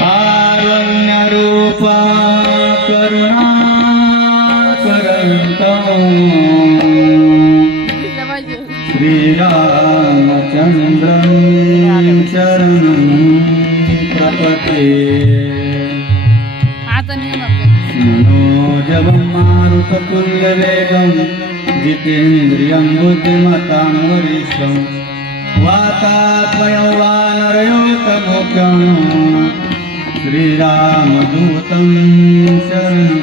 कारुण्यरूपा करुणा श्रीरामचन्द्रं शरणं प्रपद्ये मनोजवं मारुततुल्यवेगं जितेन्द्रियं बुद्धिमतां वरिष्ठं वातात्मयो वानरयोतमुख्यं श्रीरामदूतं शरणं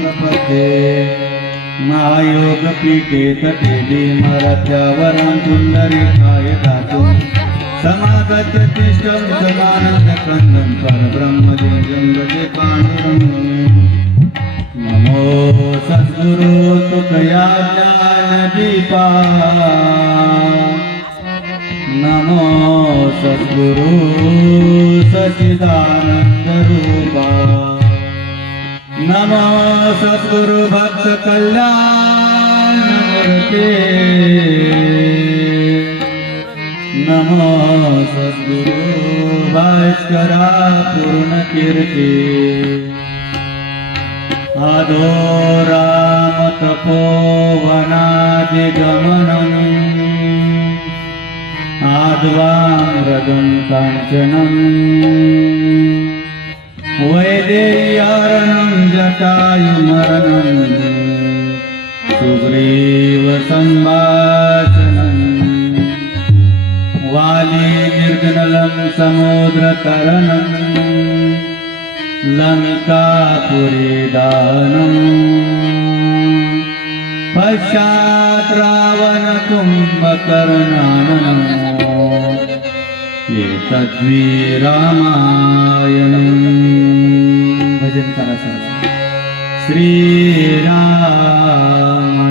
प्रपद्ये महायोगपीठे तटे भीमरथ्यावरं पुण्डरीकाय दातुं समागत्य तिष्ठं समानन्दकन्दं परब्रह्मदेवं भजे पाण्डुरङ्गं नमो सद्गुरो तुकया ज्ञानदीपा नमो सद्गुरो सच्चिदानन्दरूपा नमो सद्गुरु भक्त कल्याणमूर्ते नमो सद्गुरु भास्करा पूर्णकीर्ति अधो राम तपोवनादिगमनम् आद्वाङ्गदं काञ्चनम् वैदेह्यारणं जटायुमरणं सुग्रीवसंभाषणं वाली निर्गनलं समुद्रतरणं लङ्कापुरीदानं पश्चात् रावणकुम्भकर्णाननं एतद्वीरामायणम् भजन करा सर श्रीराम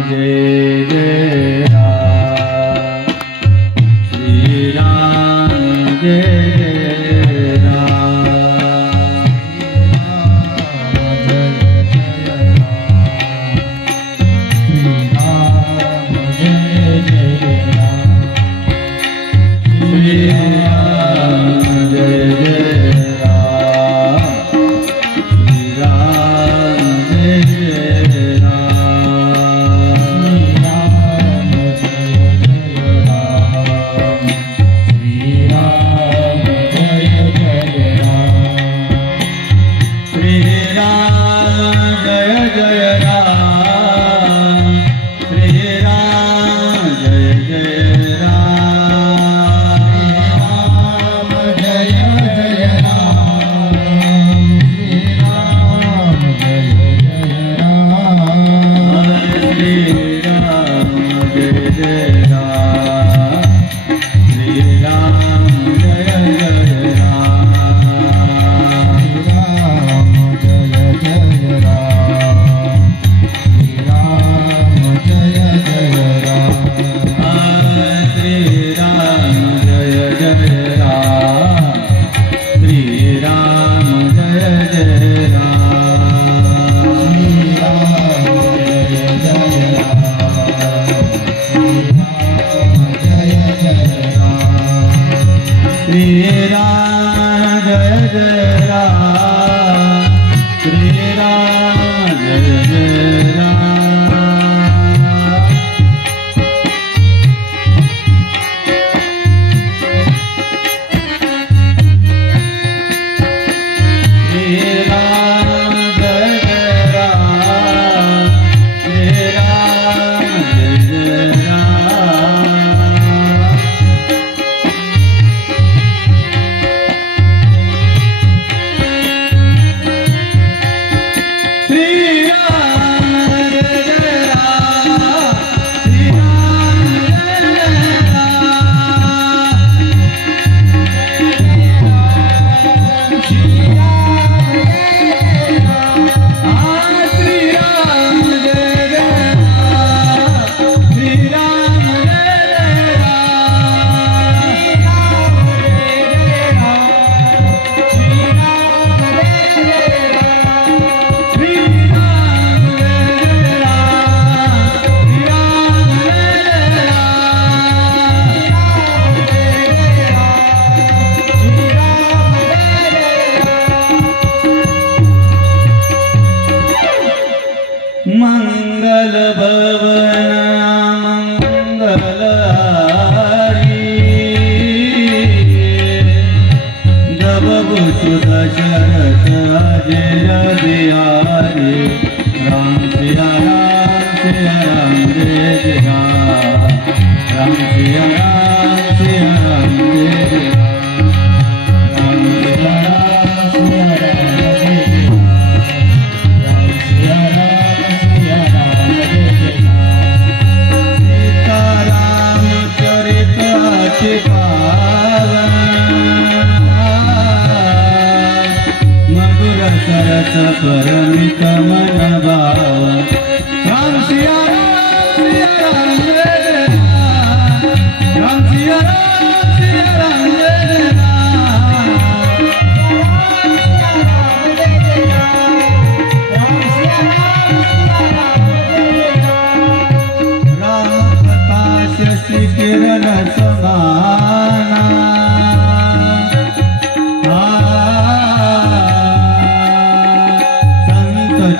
जय जय राम श्रीराम जय जय राम श्रीराम जय जय राम श्रीराम जय जय बबुसु दशरथ अजर बिहारी राम सिया राम जय जय राम सिया राम जय जय राम सिया राम जय जय राम सिया राम जय जय सीताराम चरित अति पावन मधुर सरस परमित मन भाव राम सिया राम जय जय राम सिया राम जय जय राम प्रकाश शशि किरण समाना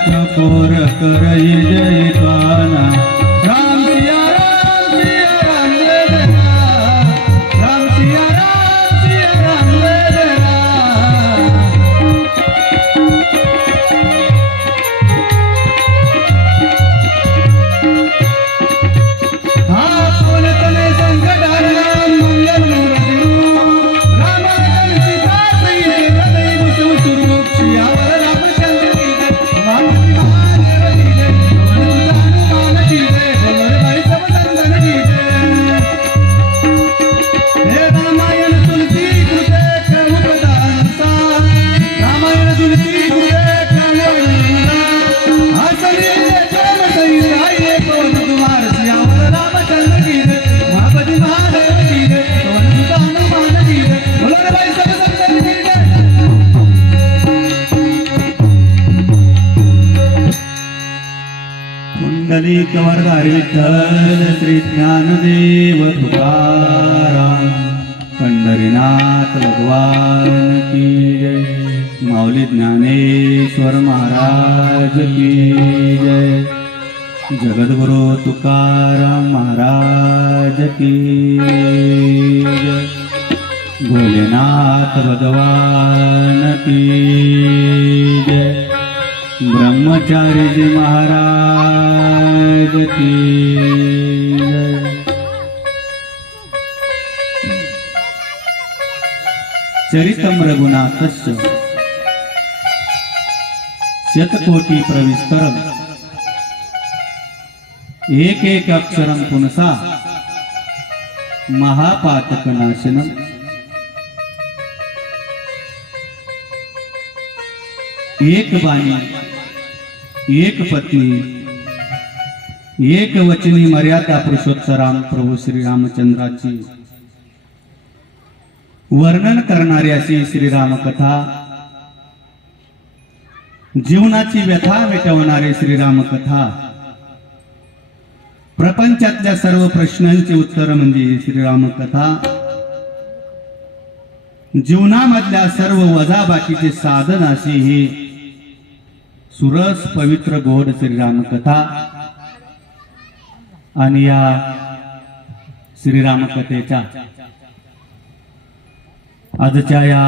चकोर करई जय काना राम सिया राम जय जय राम सिया राम जय जय हाँ बोल तने संकट हरण मंगल मूर्ति राम सीता सही हृदय बुसु सुरूप सियावर रामचंद्र पुंडलिक वरदारी विठ्ठल श्री ज्ञानदेव तुकाराम पंढरीनाथ भगवान की जय माऊली ज्ञानेश्वर महाराज की जय जगद्गुरु तुकाराम महाराज की जय भोलेनाथ भगवान की जय ब्रह्मचारी जी महाराज की जय। चरितम रघुनाथस्य शतकोटि प्रविस्तरम एक एक अक्षरम पुनसा महापातक नाशनम एक बाणी एक पत्नी एक वचनी मर्यादा पुरुषोत्तराम प्रभू श्री रामचंद्राची वर्णन करणारी अशी श्रीराम कथा जीवनाची व्यथा मिटवणारी श्रीराम कथा प्रपंचातल्या सर्व प्रश्नांची उत्तर म्हणजे श्रीराम कथा जीवनामधल्या सर्व वजाबाकीचे साधन अशी ही सुरस पवित्र गोड श्रीराम कथा आणि या श्रीराम कथेच्या आजच्या या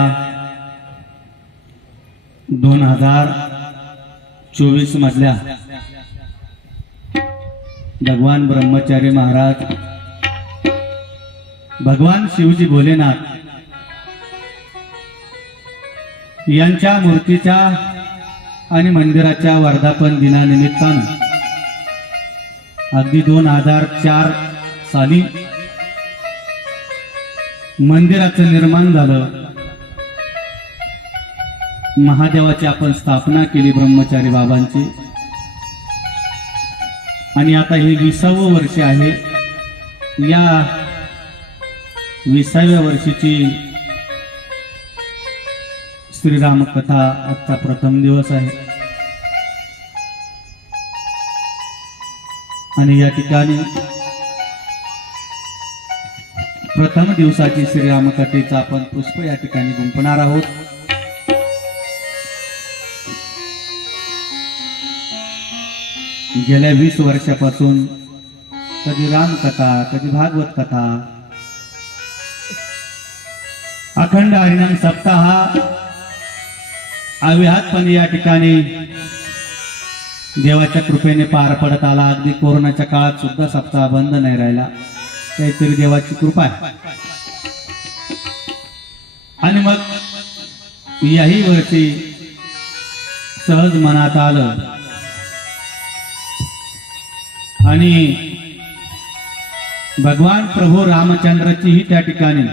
2024 मधल्या भगवान ब्रह्मचारी महाराज भगवान शिवजी भोलेनाथ यांच्या मूर्तीच्या आणि मंदिराच्या वर्धापन दिनानिमित्तानं अगदी 2004 साली मंदिराचं निर्माण झालं. महादेवाची आपण स्थापना केली ब्रह्मचारी बाबांची आणि आता हे 20वे वर्ष आहे. या 20व्या वर्षीची श्रीराम कथा आजचा प्रथम दिवस आहे आणि या ठिकाणी प्रथम दिवसाची श्रीराम कथेचा आपण पुष्प या ठिकाणी गुंफणार आहोत. गेल्या 20 वर्षापासून कधी रामकथा कधी भागवत कथा अखंड हरिनाम सप्ताह अव्याहतपणे या ठिकाणी देवाच्या कृपेने पार पडत आला. अगदी कोरोनाच्या काळात सुद्धा सप्ताह बंद नाही राहिला. काहीतरी देवाची कृपा आहे. आणि मग याही वर्षी सहज मनात आलं आणि भगवान प्रभू रामचंद्राचीही त्या ठिकाणी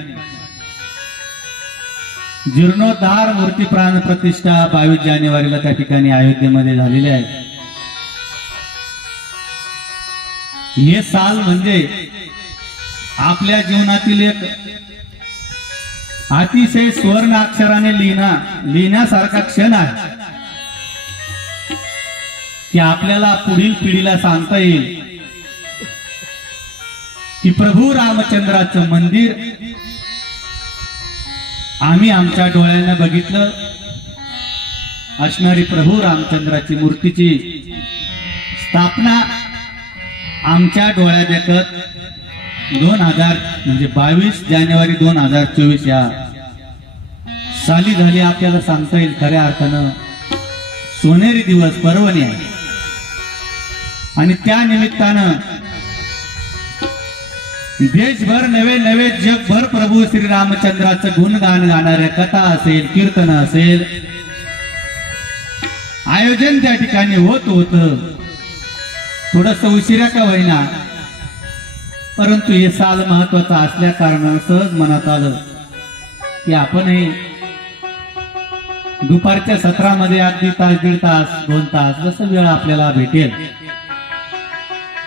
जीर्णोद्धार मूर्ती प्राण प्रतिष्ठा 22 जानेवारीला त्या ठिकाणी अयोध्येमध्ये झालेली आहे. हे साल म्हणजे आपल्या जीवनातील एक अतिशय स्वर्ण अक्षराने लिहिण्यासारखा क्षण आहे की आपल्याला पुढील पिढीला सांगता येईल की प्रभू रामचंद्राचं मंदिर आम्ही आमच्या डोळ्याने बघितलं. असणारी प्रभू रामचंद्राची मूर्तीची स्थापना आमच्या डोळ्यात देखत 2000 म्हणजे 22 जानेवारी 2024 या साली झाली. आपल्याला सांगता येईल खऱ्या अर्थानं सोनेरी दिवस पर्वणी आहे. आणि त्या निमित्तानं देशभर नवे नवे जगभर प्रभू श्री रामचंद्राचं गुणगान गाणाऱ्या कथा असेल, कीर्तन असेल, आयोजन त्या ठिकाणी होत थोडस उशिरा का होईना, परंतु हे साल महत्वाचा असल्या कारणानं सहज मनात आलं की आपणही दुपारच्या सत्रामध्ये अगदी तास, दीड तास, 2 तास जसं वेळ आपल्याला भेटेल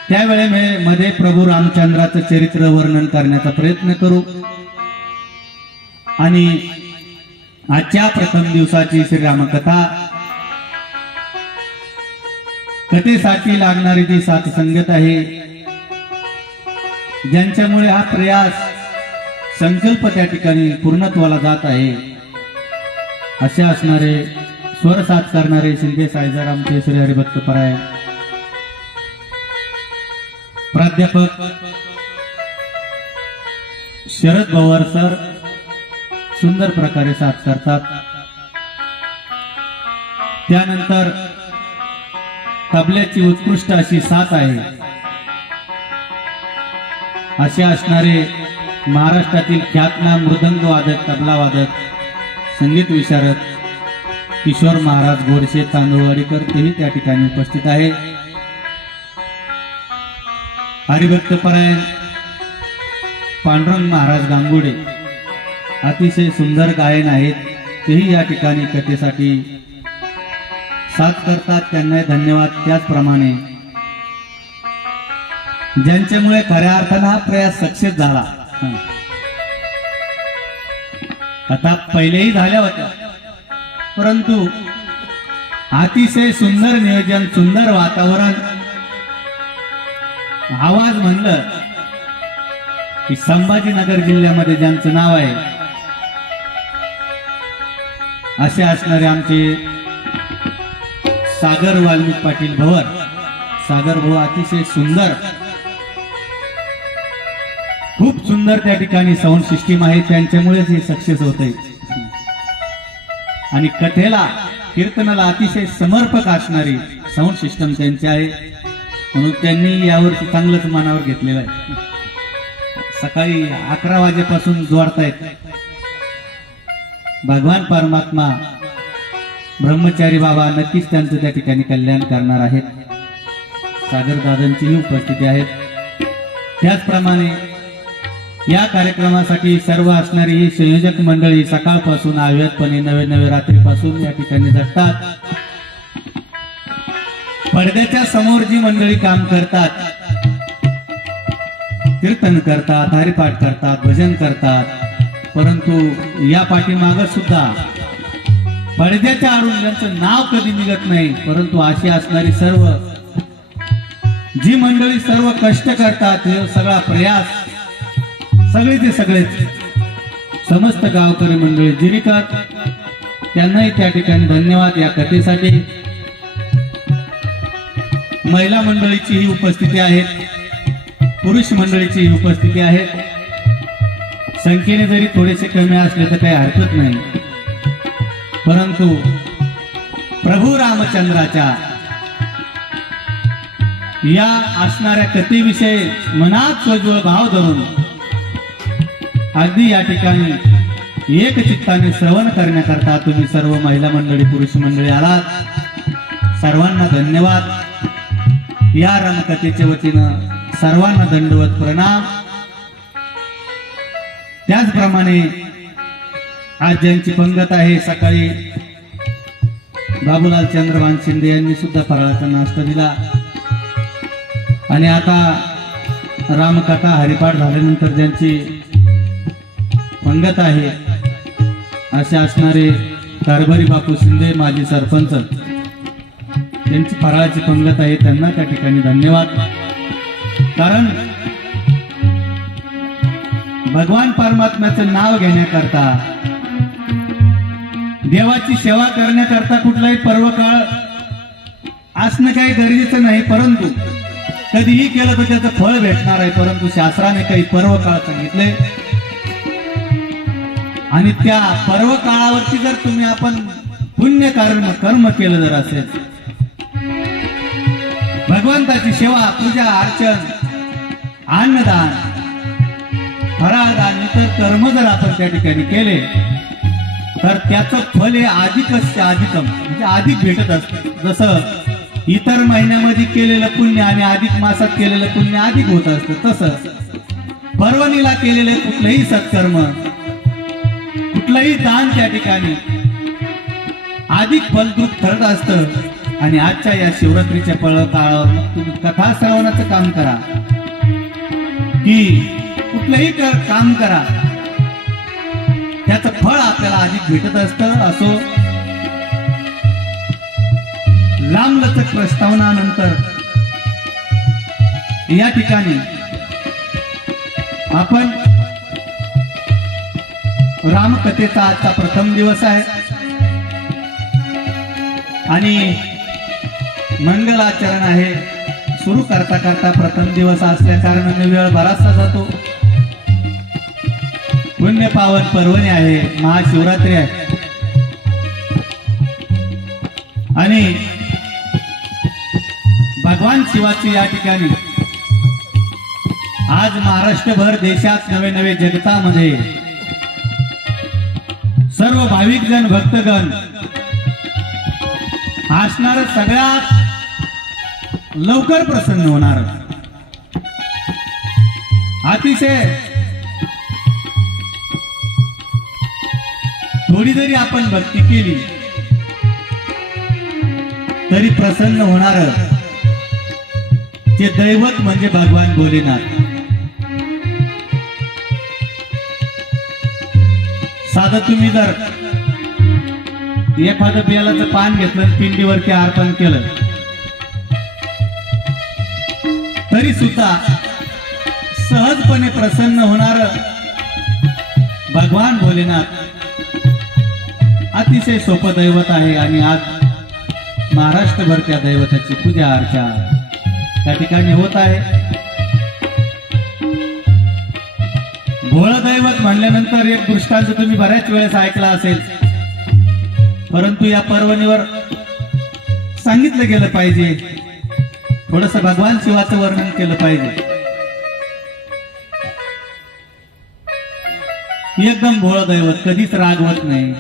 त्यावेळेमध्ये प्रभू रामचंद्राचं चरित्र वर्णन करण्याचा प्रयत्न करू. आणि आजच्या प्रथम दिवसाची श्रीरामकथा कथेसाठी लागणारी जी साथसंगत आहे, ज्यांच्यामुळे हा प्रयास संकल्प त्या ठिकाणी पूर्णत्वाला जात आहे, असे असणारे स्वरसाथ करणारे शिंदे साईजारामचे श्री हरिभक्त परायण प्राध्यापक शरद पवार सर सुंदर प्रकारे साथ करतात. त्यानंतर तबल्याची उत्कृष्ट अशी साथ आहे. असे असणारे महाराष्ट्रातील ख्यातनाम मृदंग वादक, तबला वादक, संगीत विशारद किशोर महाराज गोडसे तांदूळवाडीकर तेही त्या ठिकाणी उपस्थित आहे. हरिभक्त परायण पांडुरंग महाराज गांगुडे अतिशय सुंदर गायन आहेत, तेही या ठिकाणी कथेसाठी साथ करतात. त्यांना धन्यवाद. त्याचप्रमाणे ज्यांच्यामुळे खऱ्या अर्थानं हा प्रयास सक्सेस झाला. कथा पहिलेही झाल्या होत्या, परंतु अतिशय सुंदर नियोजन, सुंदर वातावरण, आवाज म्हणलं की संभाजीनगर जिल्ह्यामध्ये ज्यांचं नाव आहे असे असणारे आमचे सागर वाल्मिक पाटील भवर, सागर भाऊ अतिशय सुंदर, खूप सुंदर त्या ठिकाणी साऊंड सिस्टीम आहे. त्यांच्यामुळेच हे सक्सेस होत आहे. आणि कथेला, कीर्तनाला अतिशय समर्पक असणारी साऊंड सिस्टम त्यांची आहे. म्हणून त्यांनी यावर्षी चांगलंच मनावर घेतलेलं आहे. सकाळी 11 वाजेपासून जोडतायत. भगवान परमात्मा ब्रह्मचारी बाबा नक्कीच त्यांचं त्या ठिकाणी कल्याण करणार आहेत. सागर दादांचीही उपस्थिती आहेत. त्याचप्रमाणे या कार्यक्रमासाठी सर्व असणारी ही संयोजक मंडळी सकाळपासून अव्याहतपणे नवे रात्रीपासून या ठिकाणी झटतात. पडद्याच्या समोर जी मंडळी काम करतात, कीर्तन करतात, हरिपाठ करतात, भजन करतात, परंतु या पाठीमाग सुद्धा पडद्याच्या आडून ज्यांचं नाव कधी निघत नाही, परंतु अशी असणारी सर्व जी मंडळी सर्व कष्ट करतात, हे सगळा प्रयास सगळेच समस्त गावकरी मंडळी जिरीकर, त्यांनाही त्या ठिकाणी धन्यवाद. या कथेसाठी महिला मंडळीची उपस्थिती आहे, पुरुष मंडळीची उपस्थिती आहे. संख्येने जरी थोडेसे कमी असले तर काही हरकत नाही, परंतु प्रभू रामचंद्राच्या या असणाऱ्या कथेविषयी मनात स्वजूळ भाव धरून अगदी या ठिकाणी एक चित्ताने श्रवण करण्याकरता तुम्ही सर्व महिला मंडळी पुरुष मंडळी आलात. सर्वांना धन्यवाद. या रामकथेच्या वतीनं सर्वांना दंडवत प्रणाम. त्याचप्रमाणे आज ज्यांची पंगत आहे, सकाळी बाबूलाल चंद्रभान शिंदे यांनी सुद्धा फराळाचा नाश्ता दिला आणि आता रामकथा हरिपाठ झाल्यानंतर ज्यांची पंगत आहे असे असणारे कारभारी बापू शिंदे माजी सरपंच, त्यांची फराळाची पंगत आहे, त्यांना त्या ठिकाणी धन्यवाद. कारण भगवान परमात्म्याचं नाव घेण्याकरता, देवाची सेवा करण्याकरता कुठलाही पर्वकाळ असणं काही गरजेचं नाही, परंतु कधीही केलं तर त्याचं फळ भेटणार आहे. परंतु शास्त्राने काही पर्वकाळ सांगितले आणि त्या पर्वकाळावरती जर तुम्ही आपण पुण्य कर्म केलं जर असेल, भगवंताची सेवा, पूजा अर्चन, अन्नदान, फराळदान, इतर कर्म जर आपण त्या ठिकाणी केले तर त्याचं फल हे अधिकच अधिकम म्हणजे अधिक भेटत असतं. जसं इतर महिन्यामध्ये केलेलं पुण्य आणि अधिक मासात केलेलं पुण्य अधिक होत असतं, तसं पर्वणीला केलेले कुठलंही सत्कर्म, कुठलंही दान त्या ठिकाणी अधिक फलद्रूप ठरत असतं. आणि आजच्या या शिवरात्रीच्या काळावर तुम्ही कथा श्रवणाचं काम करा की कुठलंही काम करा, त्याचं फळ आपल्याला अधिक भेटत असतं. असो, लांबलचक प्रस्तावनानंतर या ठिकाणी आपण रामकथेचा आजचा प्रथम दिवस आहे आणि मंगलाचरण आहे. सुरू करता करता प्रथम दिवस असल्या कारणाने वेळ बराचसा जातो. पुण्य पावन पर्वणी आहे, महाशिवरात्री आहे आणि भगवान शिवाची या ठिकाणी आज महाराष्ट्रभर, देशात, नवे नवे जगतामध्ये सर्व भाविक जन, भक्तगण असणार सगळ्यात लवकर प्रसन्न होणार. अतिशय थोडी जरी आपण भक्ती केली तरी प्रसन्न होणार जे दैवत म्हणजे भगवान भोलेनाथ. साधं तुम्ही जर एखादं बेलाचं पान घेतलं, पिंडीवरती अर्पण केलं, तरी सुद्धा सहजपणे प्रसन्न होणार भगवान भोलेनाथ अतिशय सोपं दैवत आहे. आणि आज महाराष्ट्रभर त्या दैवताची पूजा अर्चा त्या ठिकाणी होत आहे. भोळं दैवत म्हणल्यानंतर एक दृष्टांत तुम्ही बऱ्याच वेळेस ऐकला असेल, परंतु या पर्वणीवर सांगितलं गेलं पाहिजे, थोडस भगवान शिवाचं वर्णन केलं पाहिजे. एकदम भोळं दैवत, कधीच रागवत नाही,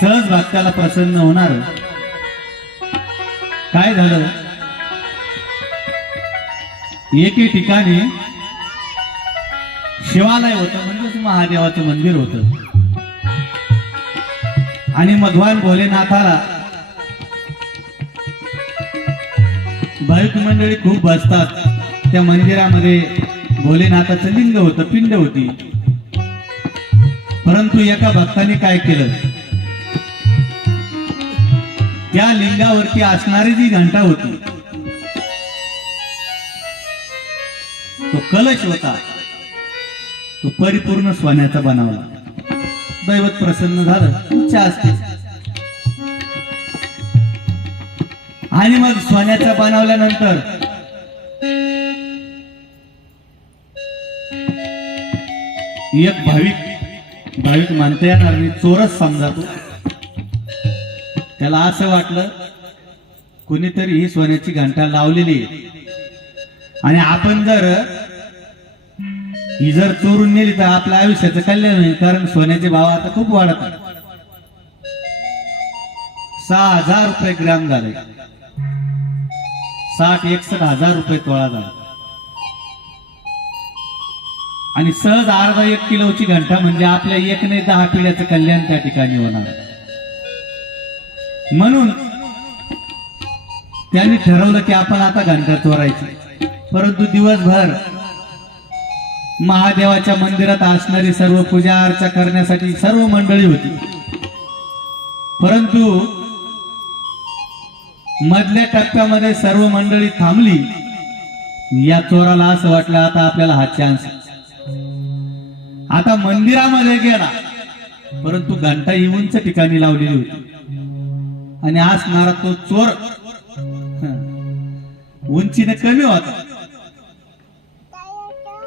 सहज भक्ताला प्रसन्न होणार. काय झालं, एके ठिकाणी शिवालय होतं, म्हणजेच महादेवाचं मंदिर होतं आणि भगवान भोलेनाथाला भाविक मंडळी खूप बसतात. त्या मंदिरामध्ये भोलेनाथाचं लिंग होतं, पिंड होती. परंतु एका भक्ताने काय केलं, त्या लिंगावरती असणारी जी घंटा होती, तो कलश होता, तो परिपूर्ण सोन्याचा बनवला. दैवत प्रसन्न झालं, इच्छा असते. आणि मग सोन्याचा बनवल्यानंतर एक भाविक मानता येणार नाही, चोरच समजा तो. त्याला असं वाटलं कोणीतरी ही सोन्याची घंटा लावलेली आहे आणि आपण जर ही जर चोरून नेली तर आपल्या आयुष्याचं कल्याण होईल. कारण सोन्याचे भाव आता खूप वाढत आहेत. 6,000 रुपये ग्रॅम झाले, 60-61,000 रुपये तोळा झाला आणि सहज अर्धा 1 किलोची घंटा म्हणजे आपल्या 1 नाही 10 पिढ्याचं कल्याण त्या ठिकाणी होणार. म्हणून त्यांनी ठरवलं की आपण आता घंटा चोरायची. परंतु दिवसभर महादेवाच्या मंदिरात असणारी सर्व पूजा अर्चा करण्यासाठी सर्व मंडळी होती. परंतु मधल्या टप्प्यामध्ये सर्व मंडळी थांबली. या चोराला असं वाटलं आता आपल्याला हा चान्स. आता मंदिरामध्ये गेला, परंतु घंटा ही उंच ठिकाणी लावलेली होती आणि असणारा तो चोर उंचीने कमी होता.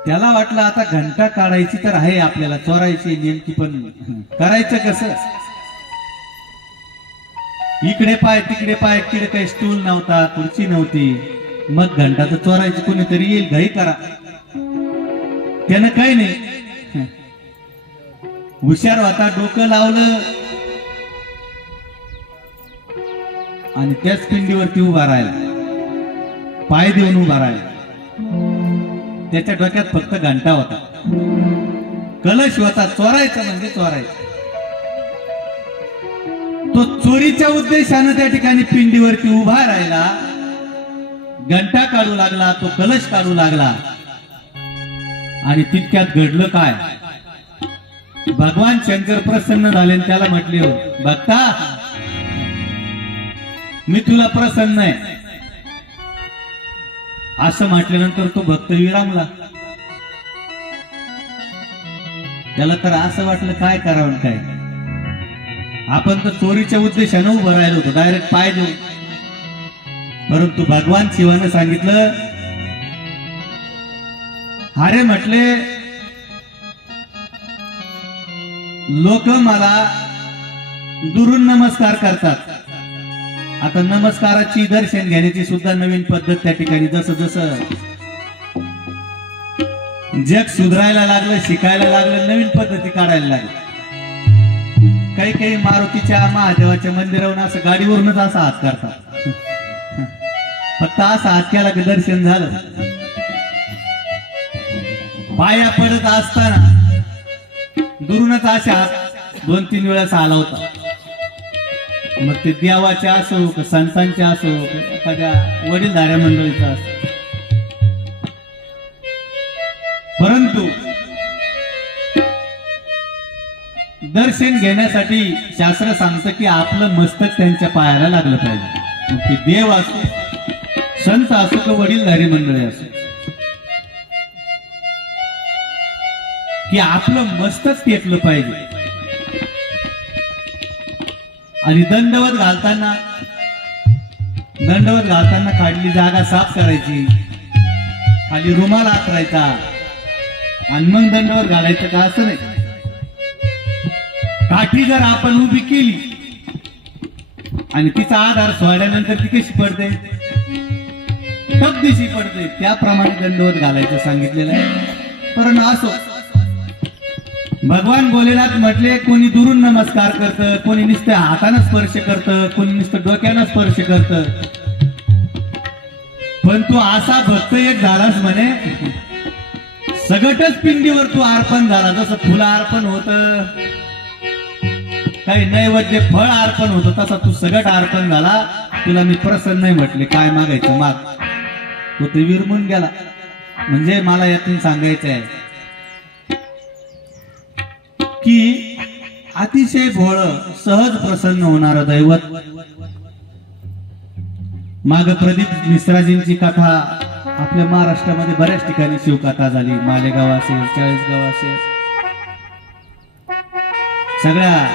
त्याला वाटलं आता घंटा काढायची तर आहे आपल्याला, चोरायची नेमकी, पण करायचं कसं. इकडे पाय तिकडे पाय, तिकडे काही स्टूल नव्हता, खुर्ची नव्हती. मग घंटा तर चोरायची कोणीतरी येईल, घाई करा. त्यानं काही नाही, हुशार होता, डोकं लावलं आणि त्याच पिंडीवरती उभा राहिला, पाय देऊन उभा राहिला. त्याच्या डोक्यात फक्त घंटा होता, कलश होता. चोरायचं म्हणजे चोरायचं. तो चोरीच्या उद्देशानं त्या ठिकाणी पिंडीवरती उभा राहिला, घंटा काढू लागला, तो कलश काढू लागला. आणि तितक्यात घडलं काय, भगवान शंकर प्रसन्न झाले. त्याला म्हटले, हो भक्ता, मी तुला प्रसन्न आहे. असं म्हटल्यानंतर तो भक्त विरामला. त्याला तर असं वाटलं काय करावं काय. आपण तर चोरीच्या उद्देशानं उभं राहिलो होतो, डायरेक्ट पाय देऊ. परंतु भगवान शिवाने सांगितलं, अरे म्हटले, लोक मला दुरून नमस्कार करतात. आता नमस्काराची दर्शन घेण्याची सुद्धा नवीन पद्धत त्या ठिकाणी, जसं जसं जग सुधारायला लागलं, शिकायला लागलं, नवीन पद्धती काढायला लागल्या. काही काही मारुतीच्या महादेवाच्या मंदिरावरून असं गाडीवरूनच असा हात करतात. फक्त असा हात केला की दर्शन झालं. पाया पडत असताना दुरूनच असे हात 2-3 वेळा आला होता. मग ते देवाच्या असो का संतांच्या असो, एखाद्या वडीलधाऱ्या मंडळीचा असो. परंतु दर्शन घेण्यासाठी शास्त्र सांगतं की आपलं मस्तक त्यांच्या पायाला लागलं पाहिजे. मग ते देव असो, संत असो का वडीलधारी मंडळी असो, की आपलं मस्तक टेकलं पाहिजे. आणि दंडवत घालताना काढली जागा साफ करायची, खाली रुमाल आथरायचा आणि मग दंडवत घालायचं का असं नाही. काठी जर आपण उभी केली आणि तिचा आधार सोडल्यानंतर ती कशी पडते, तगदिशी पडते. त्याप्रमाणे दंडवत घालायचं सांगितलेलं आहे. परंतु असो, भगवान भोलेनाथ म्हटले, कोणी दुरून नमस्कार करतं, कोणी नुसतं हातानं स्पर्श करतं, कोणी नुसतं डोक्यानं स्पर्श करतं. पण तू असा भक्त एक झालास म्हणे, सगळंच पिंडीवर तू अर्पण झाला. जसं फुलं अर्पण होतं, काही नैवेद्य फळ अर्पण होतं, तसा तू सगळं अर्पण झाला. तुला मी प्रसन्न नाही म्हटले, काय मागायचं माग. तो ते विरमून गेला. म्हणजे मला यातून सांगायचं आहे की अतिशय भोळं, सहज प्रसन्न होणारं दैवत. माग प्रदीप मिश्राजींची कथा आपल्या महाराष्ट्रामध्ये बऱ्याच ठिकाणी शिवकथा झाली. मालेगाव असेल, चाळीसगाव असेल, सगळ्या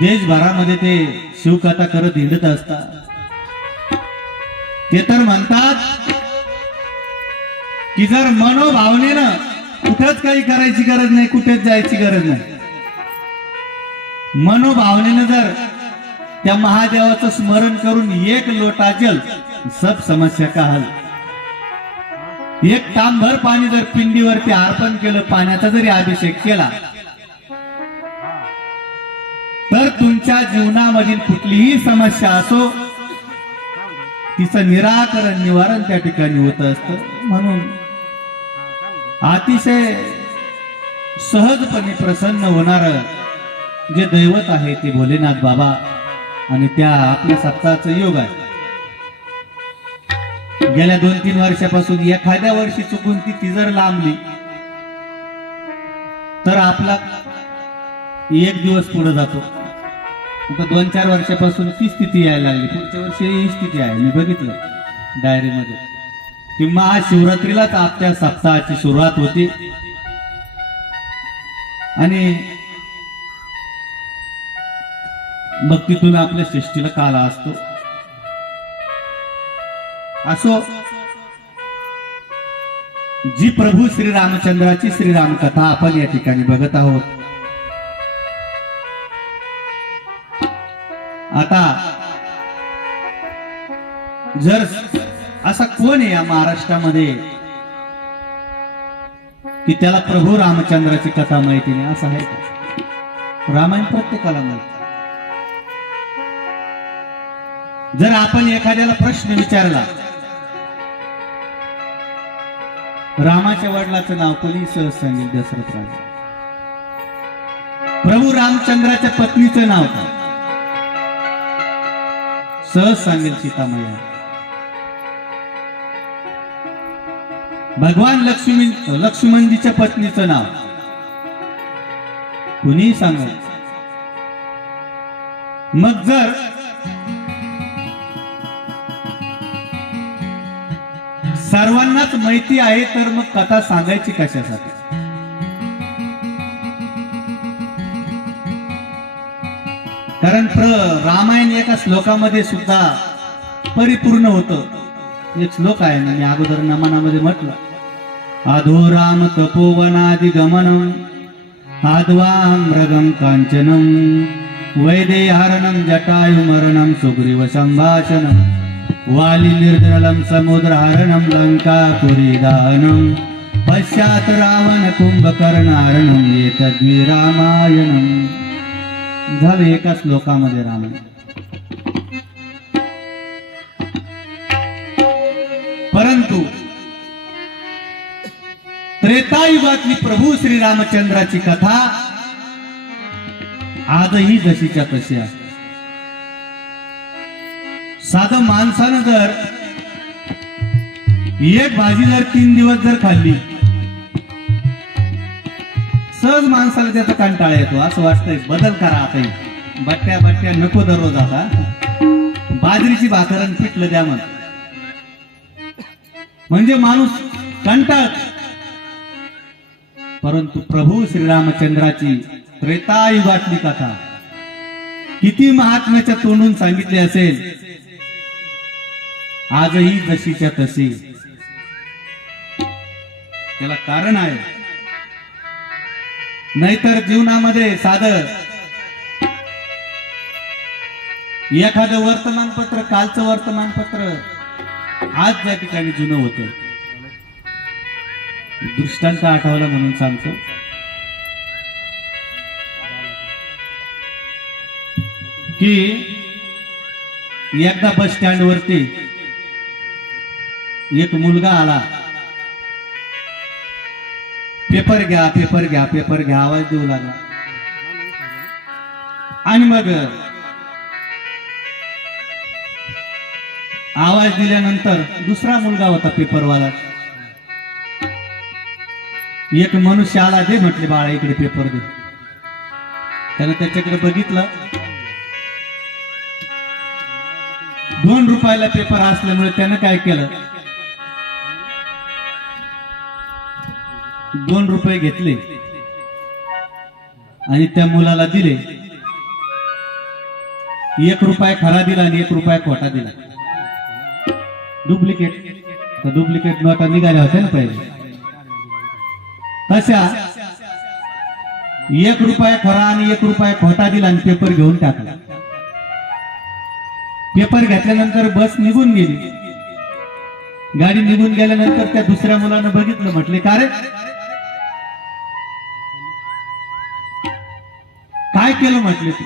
देशभरामध्ये ते शिवकथा करत हिंडत असतात. ते तर म्हणतात की जर मनोभावनेनं कुठंच काही करायची गरज नाही, कुठेच जायची गरज नाही. मनोभावनेनं जर त्या महादेवाचं स्मरण करून एक लोटा जल सब समस्या का हल, एक तांभर पाणी जर पिंडीवरती अर्पण केलं, पाण्याचा जरी अभिषेक केला, तर तुमच्या जीवनामधील कुठलीही समस्या असो तिचं निराकरण निवारण त्या ठिकाणी होत असतं. म्हणून अतिशय सहजपणे प्रसन्न होणार जे दैवत आहे ते भोलेनाथ बाबा, आणि त्या आपल्या सप्ताहाचं योग आहे. गेल्या 2-3 वर्षापासून एखाद्या वर्षी चुकून ती जर लांबली तर आपला एक दिवस पुढे जातो. आता 2-4 वर्षापासून ती स्थिती यायला लागली. पुढच्या वर्षी ही स्थिती आहे. मी बघितलं डायरीमध्ये की महाशिवरात्रीलाच आपल्या सप्ताहाची सुरुवात होती आणि भक्तीतून आपल्या सृष्टीला काला असतो. असो, जी प्रभू श्रीरामचंद्राची श्रीराम कथा आपण या ठिकाणी बघत आहोत. आता जर असा कोण आहे या महाराष्ट्रामध्ये की त्याला प्रभू रामचंद्राची कथा माहिती नाही, असं आहे का? रामायण प्रत्येकाला माहिती. जर आपण एखाद्याला प्रश्न विचारला, रामाच्या वडिलाचं नाव कोणी सहज सांगेल? दशरथ राजा. प्रभू रामचंद्राच्या पत्नीचं नाव काय? सहज सांगेल सीतामैया. भगवान लक्ष्मणजीच्या पत्नीचं नाव कुणी सांगेल. मग जर सर्वांनाच माहिती आहे तर मग कथा सांगायची कशासाठी? कारण रामायण एका श्लोकामध्ये सुद्धा परिपूर्ण होतं. एक श्लोक आहे ना, मी अगोदर नमनामध्ये म्हटलं, अधो राम तपोवनादि गमनम आद्वा मृगम कांचनम वैदेहारणम जटायु मरणम सुग्रीव संभाषणम वाली निर्जनलम समुद्रहरणम लंकापुरी दानम पश्चात रावण कुंभकर्णारणम एतद्वि रामायणम. झालं एका श्लोकामध्ये रामायण. परंतु त्रेतायुगातली प्रभू श्रीरामचंद्राची कथा आजही जशीच्या तशी आहे. साधं माणसानं जर एक भाजी जर 3 दिवस जर खाल्ली, सहज माणसाला त्याचा कंटाळा येतो. असं वाटतंय बदल करा, आता बट्ट्या नको दररोज, आता बाजरीची भाकरन पिठलं द्या म्हणजे माणूस कंटाळत. परंतु प्रभू श्रीरामचंद्राची त्रेतायुगातली कथा किती महात्म्याच्या तोंडून सांगितली असेल, आजही जशीच्या तशी. त्याला कारण आहे. नाहीतर जीवनामध्ये साधं एखादं वर्तमानपत्र, कालचं वर्तमानपत्र आज त्या ठिकाणी जुनं होतं. दृष्टांत आठवला म्हणून सांगतो. की एकदा बस स्टँड वरती एक मुलगा आला. पेपर घ्या पेपर घ्या पेपर घ्या आवाज देऊ लागला. आणि मग आवाज दिल्यानंतर दुसरा मुलगा होता पेपरवाला. एक मनुष्य आला, दे म्हटले बाळा इकडे पेपर दे. त्यानं त्याच्याकडे बघितलं. 2 रुपयाला पेपर असल्यामुळे त्यानं काय केलं, 2 रुपये घेतले आणि त्या मुलाला दिले. 1 रुपया खरा दिला आणि 1 रुपया खोटा दिला. डुप्लिकेट नोटा निघाल्या होत्या ना पहिले. अशा 1 रुपया खरा आणि 1 रुपया खोटा दिला आणि पेपर घेऊन टाकला. पेपर घेतल्यानंतर बस निघून गेली. गाडी निघून गेल्यानंतर त्या दुसऱ्या मुलानं बघितलं, म्हटले का रे काय केलं म्हटले तू.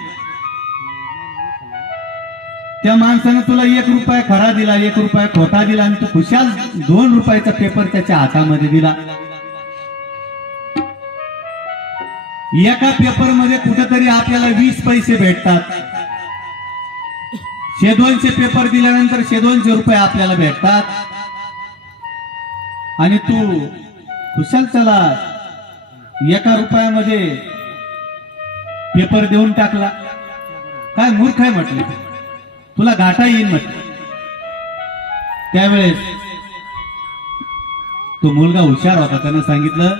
त्या माणसानं तुला 1 रुपया खरा दिला 1 रुपया खोटा दिला आणि तू खुशाल 2 रुपयाचा पेपर त्याच्या हातामध्ये दिला. एका पेपर मध्ये कुठेतरी आपल्याला 20 पैसे भेटतात. 100-200 पेपर दिल्यानंतर 100-200 रुपये आपल्याला भेटतात आणि तू खुशाल चला 1 रुपयामध्ये पेपर देऊन टाकला. काय मूर्ख आहे म्हटले, तुला घाटा येईल म्हटलं. त्यावेळेस तो मुलगा हुशार होता, त्यानं सांगितलं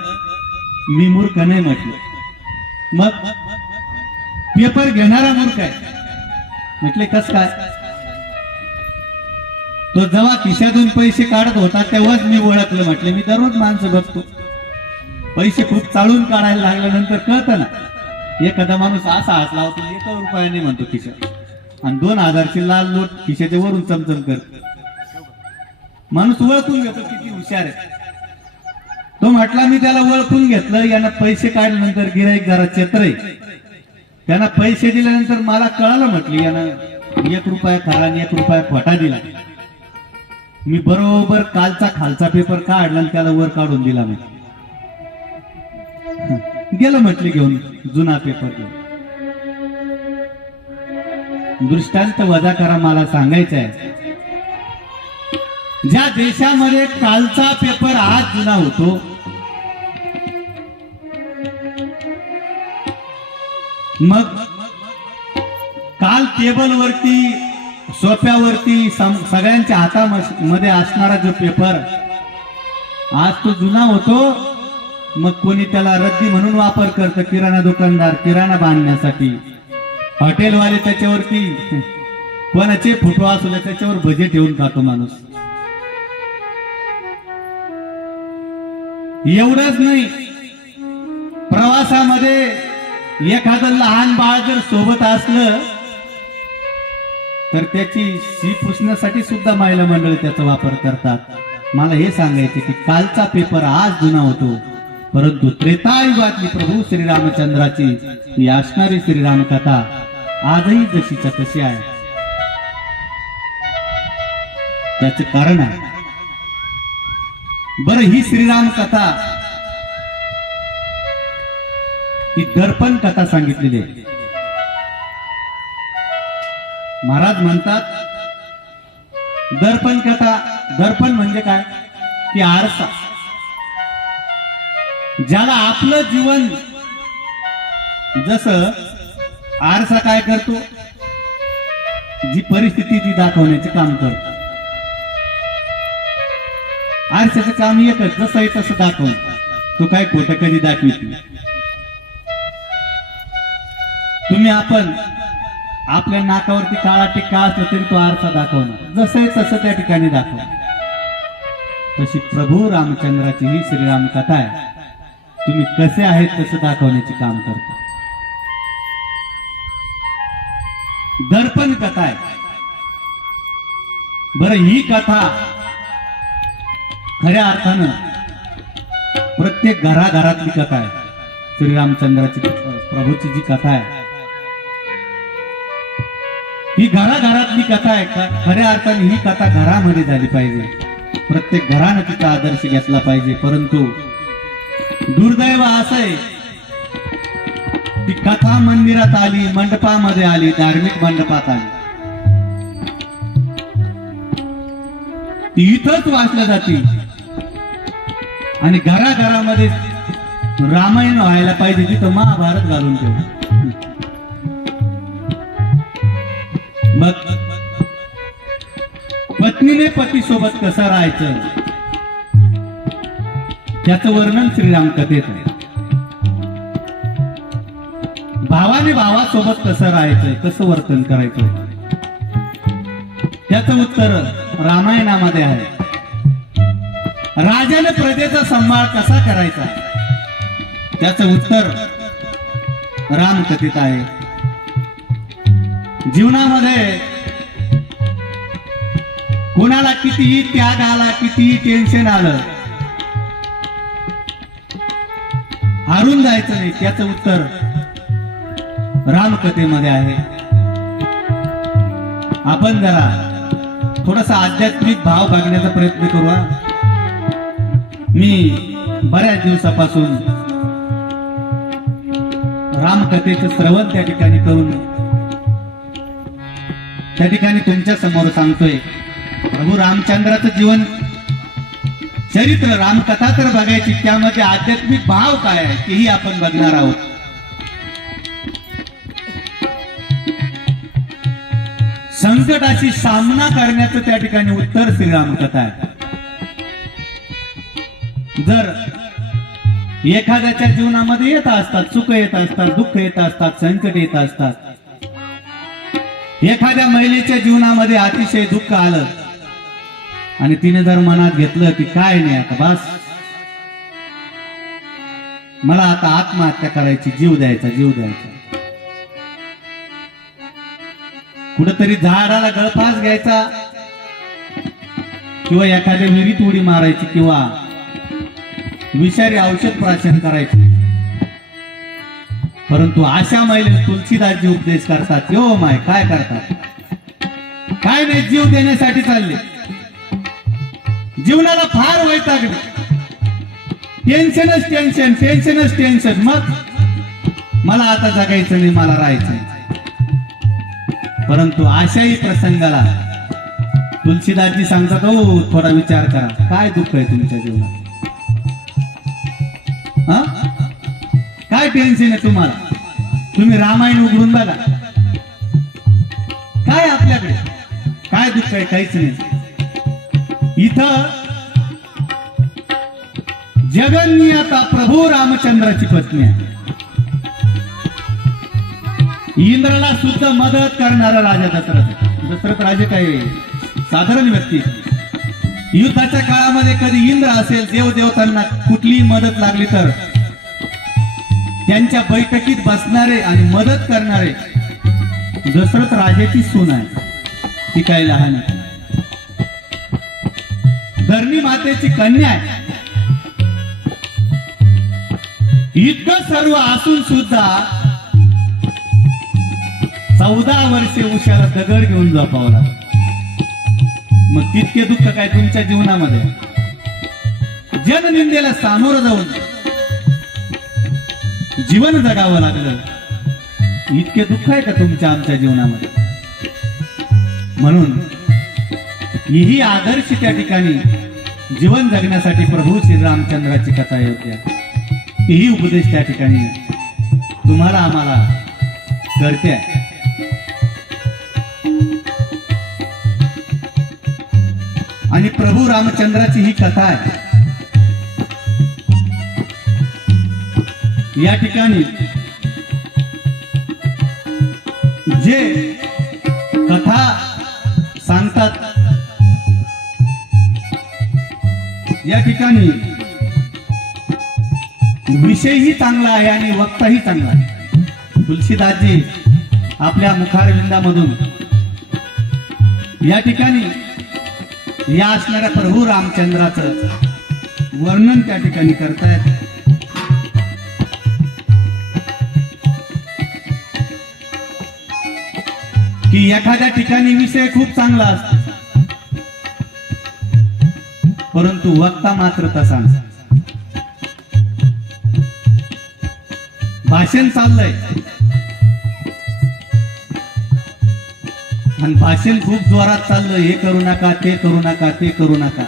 मी मूर्ख नाही म्हटलं. मग पेपर घेणारा मूर्ख आहे म्हटले. कस काय. तो जेव्हा खिशातून पैसे काढत होता तेव्हाच मी ओळखलं म्हटले. मी दररोज माणसं बघतो, पैसे खूप चाळून काढायला लागल्यानंतर कळतं ना. एखादा माणूस असा हात लावतो 1 रुपयाने म्हणतो खिशात आणि 2000ची लाल नोट खिशाच्या वरून चमचम करतो. माणूस ओळखून घेतो किती हुशार आहे. तो म्हटला मी त्याला ओळखून घेतलं. यानं पैसे काढल्यानंतर गिराईक जरा चेत्र आहे, त्यांना पैसे दिल्यानंतर मला कळालं म्हटली यानं 1 रुपया खरा आणि 1 रुपया खोटा दिला. मी बरोबर कालचा खालचा पेपर काढला आणि त्याला वर काढून दिला. मी गेलं म्हटली घेऊन जुना पेपर घेऊन. दृष्टांत वजा करा, मला सांगायचं आहे ज्या देशामध्ये कालचा पेपर आज जुना होतो, मग काल टेबलवरती सोफ्यावरती सगळ्यांच्या हातामध्ये असणारा जो पेपर आज तो जुना होतो. मग कोणी त्याला रद्दी म्हणून वापर करतं. किराणा दुकानदार किराणा बांधण्यासाठी, हॉटेलवाले त्याच्यावरती कोणाचे फोटो असू त्याच्यावर भजे ठेवून खातो माणूस. एवढंच नाही, प्रवासामध्ये एखादं लहान बाळ जर सोबत असलं तर त्याची शी पुसण्यासाठी सुद्धा महिला मंडळ त्याचा वापर करतात. मला हे सांगायचे की कालचा पेपर आज जुना होतो, परंतु त्रेतायुगातली प्रभू श्रीरामचंद्राची ही असणारी श्रीराम कथा आजही जशीच्या तशी आहे. त्याचं कारण आहे. बरं, ही श्रीराम कथा ही दर्पण कथा सांगितलेली आहे. महाराज म्हणतात दर्पण कथा. दर्पण म्हणजे काय की आरसा. ज्याला आपलं जीवन जसं आरसा काय करतो, जी परिस्थिती ती दाखवण्याचे काम करतो. आरशाचं काम एकच, जसं आहे तसं दाखवून. तो काय खोटं कधी दाखवित नाही. तुम्ही आपण आपल्या नाकावरती काळा टिक्का असला तरी तो आरसा दाखवणार, जसं आहे तसं त्या ठिकाणी दाखवणार. तशी प्रभू रामचंद्राची ही श्रीराम कथा आहे. तुम्ही कसे आहेत तसं दाखवण्याचे काम करता. दर्पण कथा आहे. बरं, ही कथा खऱ्या अर्थानं प्रत्येक घराघरातली कथा आहे. श्रीरामचंद्राची प्रभूची जी कथा आहे ही घराघरातली कथा आहे. खऱ्या अर्थाने ही कथा घरामध्ये झाली पाहिजे. प्रत्येक घरानं तिचा आदर्श घेतला पाहिजे. परंतु दुर्दैव असं आहे ती कथा मंदिरात आली, मंडपामध्ये आली, धार्मिक मंडपात आली, ती इथंच वाचल्या जाते. आणि घराघरामध्ये रामायण व्हायला पाहिजे तिथं महाभारत घालून ठेवू. मग पत्नीने पती सोबत कसं राहायचं त्याचं वर्णन श्रीराम कथेत आहे. भावाने भावासोबत कसं राहायचं, कसं वर्तन करायचं त्याचं उत्तर रामायणामध्ये आहे. राजाने प्रजेचा सांभाळ कसा करायचा त्याचं उत्तर रामकथेत आहे. जीवनामध्ये कोणाला कितीही त्याग आला, कितीही टेन्शन आलं, हारून जायचं नाही, त्याचं उत्तर रामकथेमध्ये आहे. आपण जरा थोडासा आध्यात्मिक भाव बघण्याचा प्रयत्न करू. मी बऱ्याच दिवसापासून रामकथेचं श्रवण त्या ठिकाणी करून त्या ठिकाणी तुमच्या समोर सांगतोय. प्रभू रामचंद्राचं जीवन चरित्र, रामकथा तर बघायची, त्यामध्ये आध्यात्मिक भाव काय आहे तेही आपण बघणार आहोत. संकटाशी सामना करण्याचं त्या ठिकाणी उत्तर श्रीरामकथा आहे. जर एखाद्याच्या जीवनामध्ये येत असतात, सुख येत असतात, दुःख येत असतात, संकट येत असतात. एखाद्या महिलेच्या जीवनामध्ये अतिशय दुःख आलं आणि तिने जर मनात घेतलं की काय नाही, आता बस, मला आता आत्महत्या करायची, जीव द्यायचा, जीव द्यायचा, कुठेतरी झाडाला गळफास घ्यायचा किंवा एखाद्या विहिरीत उडी मारायची किंवा विषारी औषध प्राशन करायचे. परंतु अशा महिलेने तुलसीदासजी उपदेश करतात, यो माय काय करतात, काय नाही, जीव देण्यासाठी चालले, जीवनाला फार वैतागले, टेन्शनच टेन्शन, टेन्शनच टेन्शन, मग मला आता जगायचं नाही, मला राहायचं. परंतु अशाही प्रसंगाला तुलसीदासजी सांगतात, हो थोडा विचार करा, काय दुःख आहे तुमच्या जीवनात, काय टेन्शन आहे तुम्हाला, तुम्ही रामायण उघडून बघा, काय आपल्याकडे काय दुःख आहे, काहीच नाही. इथं जगन्नियता प्रभू रामचंद्राची पत्नी आहे. इंद्राला सुद्धा मदत करणारा राजा दशरथ राजे काही साधारण व्यक्ती. युद्धाच्या काळामध्ये कधी इंद्र असेल, देवदेवतांना कुठलीही मदत लागली तर त्यांच्या बैठकीत बसणारे आणि मदत करणारे दशरथ राजाची सून आहे. ती काही लहान आहे, धरणी मातेची कन्या आहे. इतकं सर्व असून सुद्धा 14 वर्षे उशाला दगड घेऊन झोपावं लागलं. मग तितके दुःख काय तुमच्या जीवनामध्ये, जननिंदेला सामोरं जाऊन जीवन जगावं लागलं, इतके दुःख आहे का तुमच्या आमच्या जीवनामध्ये. म्हणून ही आदर्श त्या ठिकाणी जीवन जगण्यासाठी प्रभू श्रीरामचंद्राची कथा योग्य, ही उपदेश त्या ठिकाणी तुम्हाला आम्हाला करते. आणि प्रभू रामचंद्राची ही कथा आहे. या ठिकाणी जे कथा सांगतात, या ठिकाणी विषयही चांगला आहे आणि वक्ताही चांगला आहे. तुलसीदासजी आपल्या मुखारविंदामधून या ठिकाणी या असणाऱ्या प्रभू रामचंद्राचं वर्णन त्या ठिकाणी करतायत. की एखाद्या ठिकाणी विषय खूप चांगला असतो, परंतु वक्ता मात्र तसा नसतो. भाषण चाललंय आणि भाषण खूप जोरात चाललं, हे करू नका, ते करू नका, ते करू नका,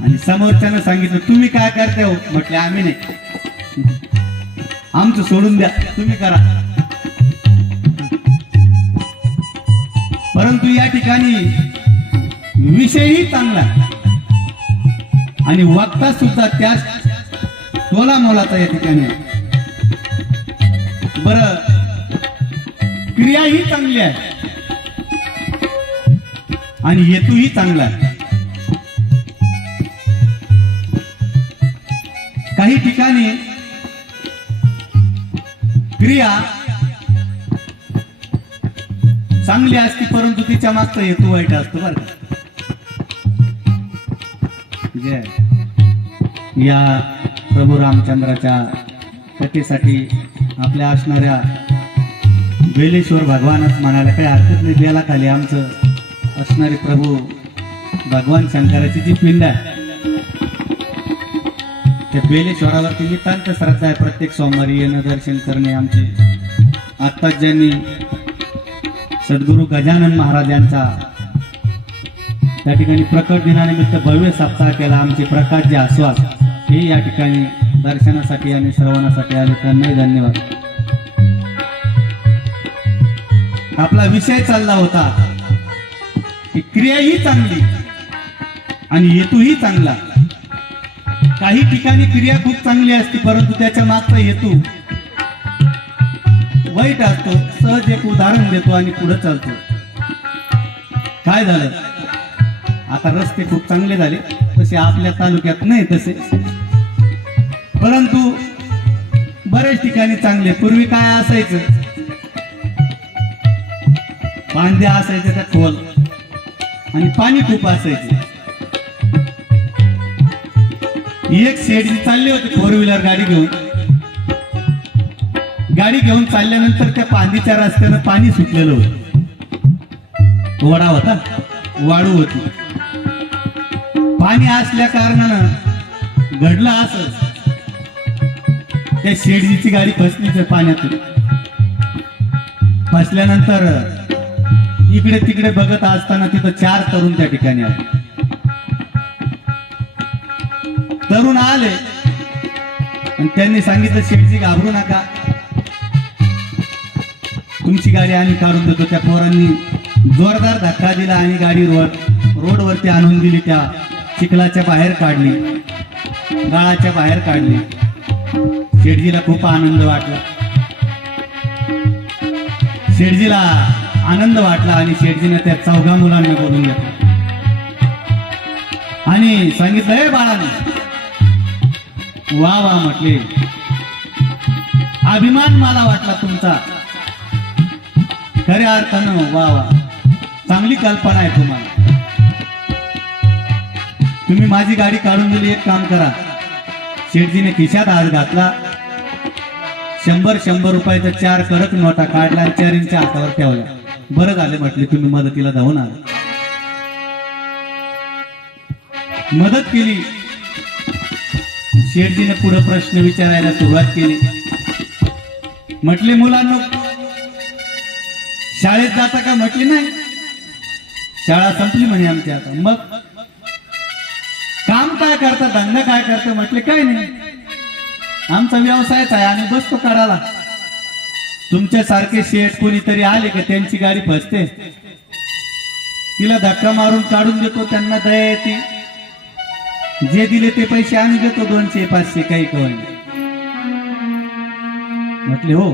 आणि समोरच्यानं सांगितलं तुम्ही काय करते हो, म्हटले आम्ही नाही, आमचं सोडून द्या, तुम्ही करा. परंतु या ठिकाणी विषयही चांगला आणि वक्ता सुद्धा त्याच तोला मोलाचा या ठिकाणी. बरं, क्रिया ही चांगली आहे आणि हेतूही चांगला आहे. काही ठिकाणी क्रिया चांगली असते परंतु तिच्या मागचा हेतू वाईट असतो बरं का. जय या प्रभू रामचंद्राच्या कथेसाठी आपल्या असणाऱ्या बेलेश्वर भगवानच म्हणायला काही हरकत नाही. बेलाखाली आमचं असणारे प्रभू भगवान शंकराची जी पिंड आहे त्या बेलेश्वरावरती नितांत श्रद्धा आहे. प्रत्येक सोमवारी येणं दर्शन करणे. आमचे आत्ताच ज्यांनी सद्गुरू गजानन महाराज यांचा त्या ठिकाणी प्रकट दिनानिमित्त भव्य सप्ताह केला. आमचे प्रकाशजी आस्वाद हे या ठिकाणी दर्शनासाठी आणि श्रवणासाठी आले, त्यांनाही धन्यवाद. आपला विषय चालला होता की क्रिया ही चांगली आणि हेतूही चांगला. काही ठिकाणी क्रिया खूप चांगली असते परंतु त्याच्या मागचा हेतू वाईट असतो. सहज एक उदाहरण देतो आणि पुढे चालतो. काय झालं, आता रस्ते खूप चांगले झाले, तसे आपल्या तालुक्यात नाही तसे, परंतु बरेच ठिकाणी चांगले. पूर्वी काय असायचं, बांध्या असायचं त्या खोल आणि पाणी खूप असायचं. एक शेडजी चालले होते फोर व्हीलर गाडी घेऊन चालल्यानंतर त्या पांदीच्या रस्त्यानं पाणी सुटलेलं होतं. वडा होता, वाळू होती. पाणी असल्या कारणानं घडलं असं, त्या शेडजीची गाडी फसली पाण्यातून. फसल्यानंतर इकडे तिकडे बघत असताना तिथं 4 तरुण त्या ठिकाणी आले. तरुण आले आणि त्यांनी सांगितलं, शेठजी घाबरू नका, तुमची गाडी आम्ही काढून देतो. त्या पोरांनी जोरदार धक्का दिला आणि गाडी रोडवरती आणून दिली. त्या चिखलाच्या बाहेर काढली, गाळाच्या बाहेर काढली. शेठजीला खूप आनंद वाटला. शेठजीला आनंद वाटला आणि शेठजीने त्या 4 मुलांना बोलून घेतलं आणि सांगितलं, हे बाळांनो, वा वा म्हटले, अभिमान मला वाटला तुमचा, खऱ्या अर्थानं वा वा, चांगली कल्पना आहे तुम्हाला. तुम्ही माझी गाडी काढून दिली. एक काम करा, शेठजीने खिशात हात घातला, 100 रुपयाच्या 4 कडक नोटा काढला आणि 4 इंच्या हातावर ठेवल्या. बरं झाले म्हटले तुम्ही मदतीला धावून आला. मदत केली. शेठजीने पुढे प्रश्न विचारायला सुरुवात केली. म्हटले, मुलांनो, शाळेत जाता का? म्हटले, नाही, शाळा संपली म्हणे आमची आता. मग काम काय करता, धंदा काय करता? म्हटले, काय नाही, आमचा व्यवसायच आहे आणि बसतो काढायला. तुमच्यासारखे शेठ कोणीतरी आले का त्यांची गाडी फसते, तिला धक्का मारून काढून देतो, त्यांना दया येते, जे दिले ते पैसे आम्ही देतो, 200 500 काही कवळ. म्हटले, हो.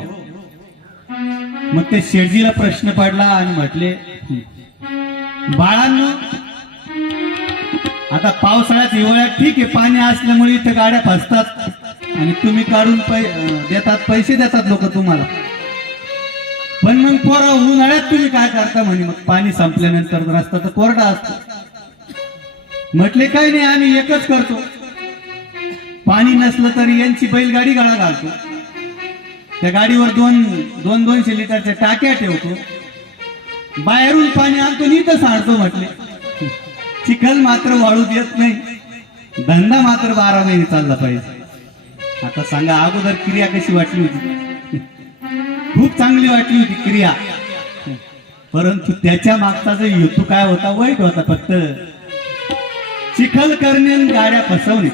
मग ते शेठजीला प्रश्न पडला आणि म्हटले, बाळांनो, आता पावसाळ्यात हिवाळ्यात ठीक आहे, पाणी असल्यामुळे इथं गाड्या फसतात आणि तुम्ही काढून देतात, पैसे देतात लोक तुम्हाला, पण मग पोरा उन्हाळ्यात तुम्ही काय करता म्हणे? मग पाणी संपल्यानंतर रस्ता तर कोरडा असतो. म्हटले, काही नाही, आम्ही एकच करतो, पाणी नसलं तरी यांची बैलगाडी गाळा घालतो, त्या गाडीवर 200 लिटरच्या टाक्या ठेवतो, बाहेरून पाणी आणतो, इथं सांडतो. म्हटले, चिखल मात्र वाळू देत नाही, धंदा मात्र 12 महिने चालला पाहिजे. आता सांगा, अगोदर क्रिया कशी वाटली होती? खूप चांगली वाटली होती क्रिया, परंतु त्याच्या मागचा जो हेतू काय होता, वाईट होता. फक्त चिखल करणे आणि गाड्या फसवणे.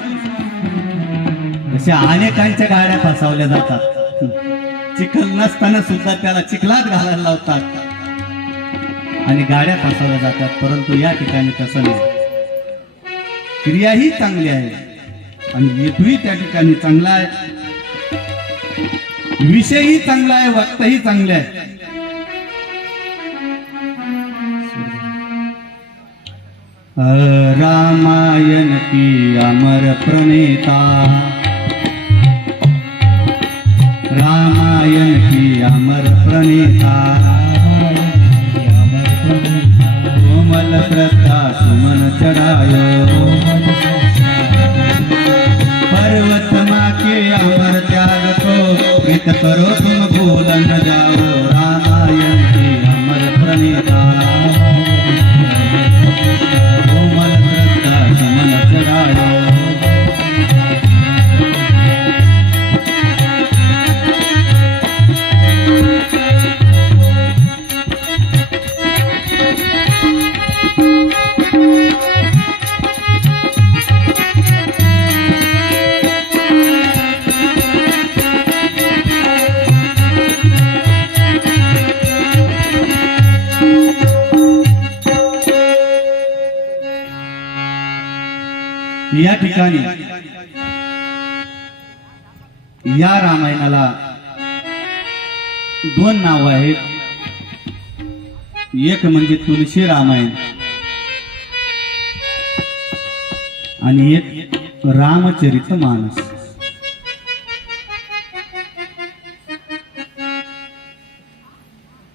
अशा अनेकांच्या गाड्या फसवल्या जातात. चिखल नसताना सुद्धा त्याला चिखलात घालायला लावतात आणि गाड्या फसवल्या जातात. परंतु या ठिकाणी तसं नाही. क्रिया ही चांगली आहे आणि हेतूही त्या ठिकाणी चांगला आहे, विषयही चांगला आहे, वक्तही चांगले आहे. रामायण की अमर प्रणेता प्रणीता कोमल प्रस्था सुमन चढ़ाय पर्वत माके अमर त्याग को हित करो तुम भूल न जाओ रामायण की अमर प्रणीता कोमल प्रस्था सुमन चढ़ाय या ठिकाणी या रामायणाला दोन नाव आहेत. एक म्हणजे तुलसी रामायण आणि एक रामचरित मानस.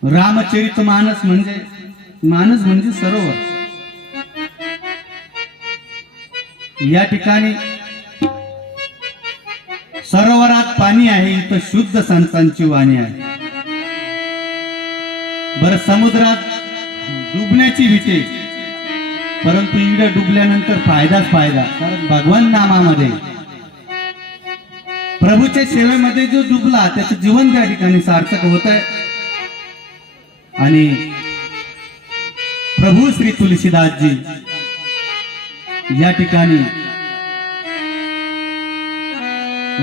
रामचरित मानस म्हणजे सरोवर. या ठिकाणी सरोवरात पाणी आहे, इथं शुद्ध संतांची वाणी आहे. बरं, समुद्रात डुबण्याची भीती, परंतु इकडे डुबल्यानंतर फायदाच फायदा. कारण भगवान नामामध्ये प्रभूच्या सेवेमध्ये जो डुबला त्याचं जीवन त्या ठिकाणी सार्थक होत आहे. आणि प्रभू श्री तुलसीदासजी या ठिकाणी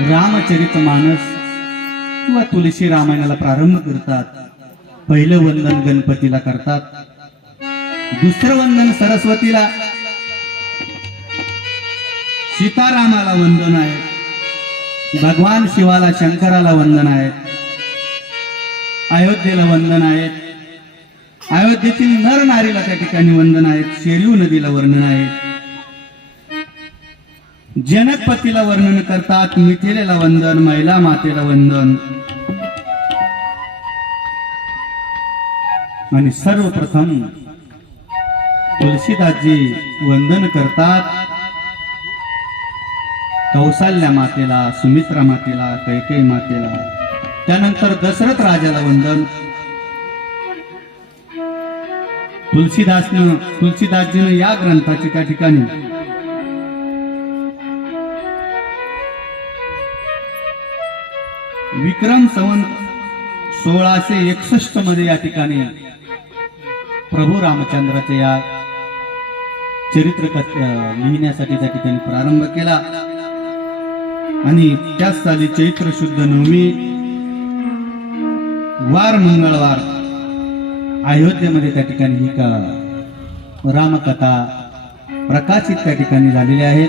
रामचरित मानस किंवा तुलसी रामायणाला प्रारंभ करतात. पहिलं वंदन गणपतीला करतात, दुसरं वंदन सरस्वतीला, सीतारामाला वंदन आहे, भगवान शिवाला शंकराला वंदन आहे, अयोध्येला वंदन आहे, अयोध्येतील नर नारीला त्या ठिकाणी वंदन आहेत, शेरयू नदीला वर्णन आहे, जनकपतीला वर्णन करतात, मिथिलेला वंदन, मैला मातेला वंदन. आणि सर्वप्रथम तुलसीदासजी वंदन करतात कौसल्या मातेला, सुमित्रा मातेला, कैकेयी मातेला. त्यानंतर दशरथ राजाला वंदन. तुलसीदासजीनं या ग्रंथाची त्या ठिकाणी विक्रम संवत 1661 मध्ये या ठिकाणी प्रभू रामचंद्राचे या चरित्र लिहिण्यासाठी त्या ठिकाणी प्रारंभ केला. आणि त्याच साली चैत्र शुद्ध नवमी वार मंगळवार अयोध्येमध्ये त्या ठिकाणी ही रामकथा प्रकाशित त्या ठिकाणी झालेली आहेत.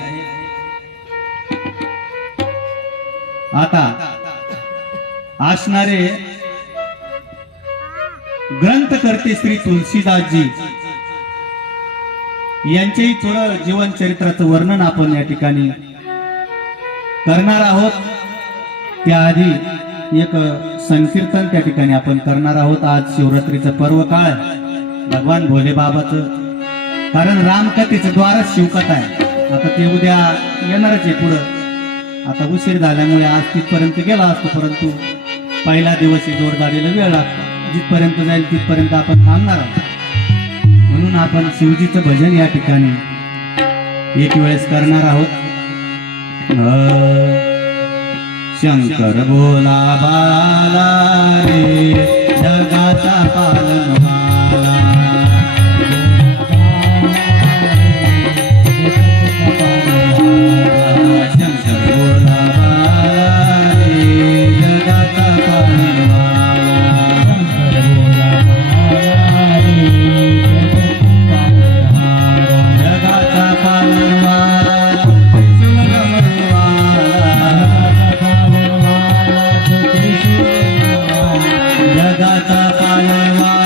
आता असणारे ग्रंथकर्ते श्री तुलसीदासजी यांचेही थोडं जीवन चरित्राचं वर्णन आपण या ठिकाणी करणार आहोत. त्याआधी एक संकीर्तन त्या ठिकाणी आपण करणार आहोत. आज शिवरात्रीचं पर्व काळ भगवान भोले बाबाचं, कारण रामकथेचं द्वारच शिवकथा आहे. आता ते उद्या येणारच आहे पुढं. आता उशीर झाल्यामुळे आज तिथपर्यंत गेला असतो, परंतु पहिला दिवस जोडदारीला वेळ लागतो. जिथपर्यंत जाईल तिथपर्यंत आपण थांबणार आहोत. म्हणून आपण शिवजीचं भजन या ठिकाणी एक वेळेस करणार आहोत. शंकर बोला बाला रे जगाचा पालनहारा, शंकर बोला बाला रे जगाचा पालनहारा, जगाचा पालनहारा जगाचा पालनहारा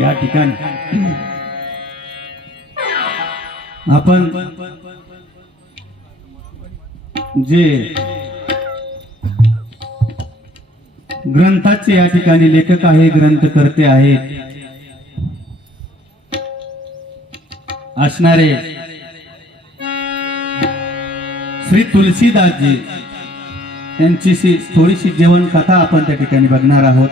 या ठिकाणी आपण जे ग्रंथाचे या ठिकाणी लेखक आहे, ग्रंथकर्ते आहेत असणारे श्री तुलसीदासजी यांची थोडीशी जीवन कथा आपण त्या ठिकाणी बघणार आहोत.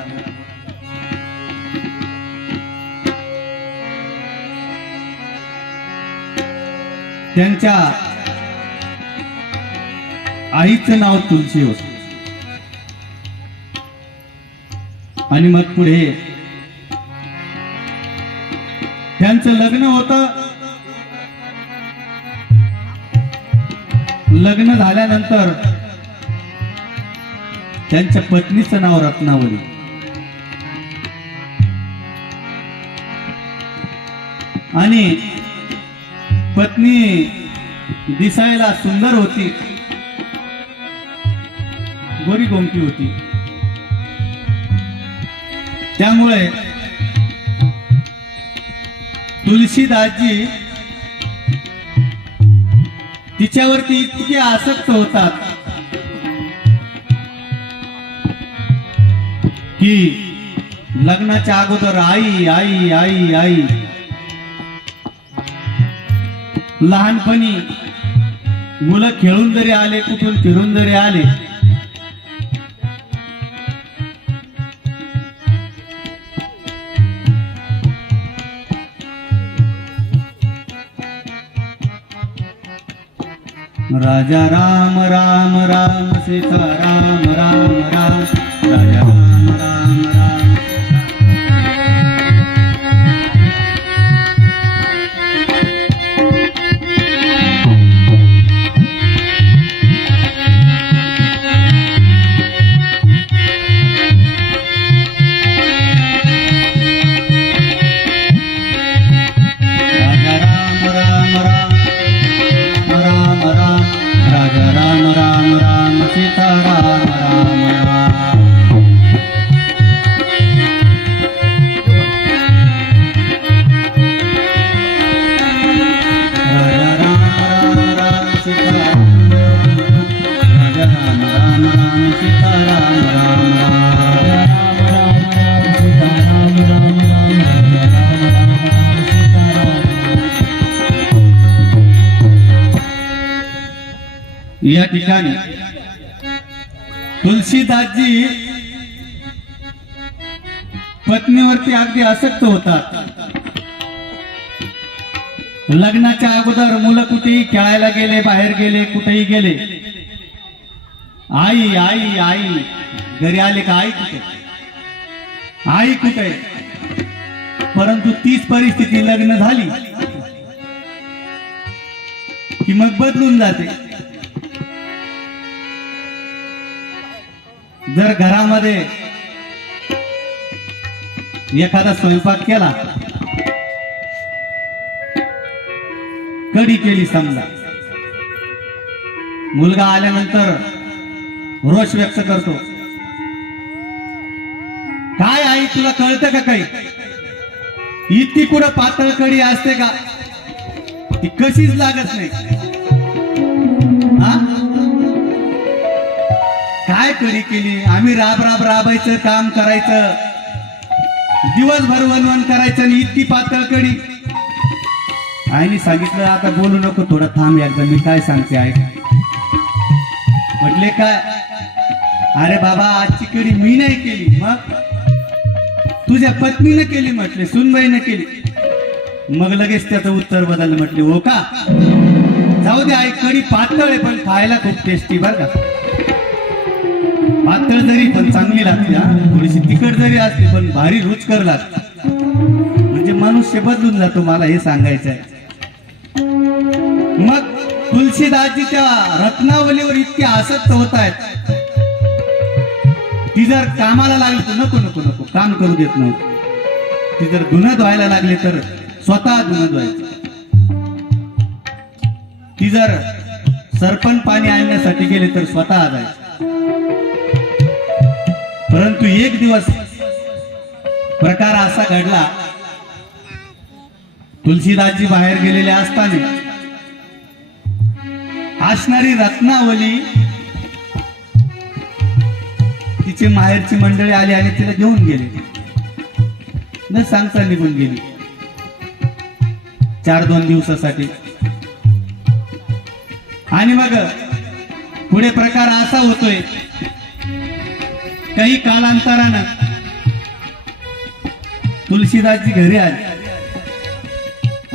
त्यांच्या आईचं नाव तुलसी होतं आणि मग पुढे त्यांचं लग्न होतं. लग्न झाल्यानंतर त्यांच्या पत्नीचं नाव रत्नावली. आणि पत्नी दिसायला सुंदर होती, गोरी गोमटी होती. त्यामुळे तुलसीदासजी तिच्यावरती इतके आसक्त होतात की लग्नाच्या अगोदर आई आई आई आई, लहानपणी मुलं खेळून जरी आले, कुठून फिरून जरी आले, राजा राम राम राम सीता राम राम राम, राजा राम राम राम. या ठिकाणी तुलसीदासजी पत्नीवरती अगदी आसक्त होतात. लग्नाच्या अगोदर मुलं कुठेही खेळायला गेले, बाहेर गेले, कुठेही गेले, आई आई आई घरी आले का आई कुठे, आई कुठे. परंतु तीच परिस्थिती लग्न झाली की मग बदलून जाते. जर घरामध्ये एखादा स्वयंपाक केला, कढी केली समजा, मुलगा आल्यानंतर रोष व्यक्त करतो, काय आई तुला कळतं का काही, इतकी कुठं पातळ कढी असते का, ती कशीच लागत नाही. हा काय कढी केली, आम्ही राब राब राबायचं, काम करायचं, दिवसभर वनवन करायचं आणि इतकी पातळ कढी. आईने सांगितलं आता बोलू नको, थोडा थांब, एकदा मी काय सांगते ऐक. म्हटले काय, अरे बाबा आजची कढी मी नाही केली, मग तुझ्या पत्नीने केली. म्हटले सुनबाईने केली. मग लगेच त्याचं उत्तर बदललं. म्हटले हो का, जाऊ दे आई, कढी पातळ आहे पण खायला खूप टेस्टी बर का. पातळ जरी पण चांगली लागते, थोडीशी तिखट जरी असते पण भारी रुचकर लागते. म्हणजे मनुष्य बदलून जातो, मला हे सांगायचं आहे. मग तुलसीदासजी त्या रत्नावलीवर इतके आसक्त होत आहेत, ती जर कामाला लागली तर नको नको नको काम करू देत नाही. ती जर धुणं धुवायला लागली तर स्वतः धुणं धुवायचं. ती जर सरपण पाणी आणण्यासाठी गेले तर स्वतः जायचं. परंतु एक दिवस प्रकार असा घडला, तुलसीदासजी बाहेर गेलेले असताना असणारी रत्नावली तिची माहेरची मंडळी आली आणि तिला घेऊन गेले. न सांगता निघून गेली 4-2 दिवसासाठी. आणि मग पुढे प्रकार असा होतोय, काही कालांतरानं तुलसीदासजी घरी आले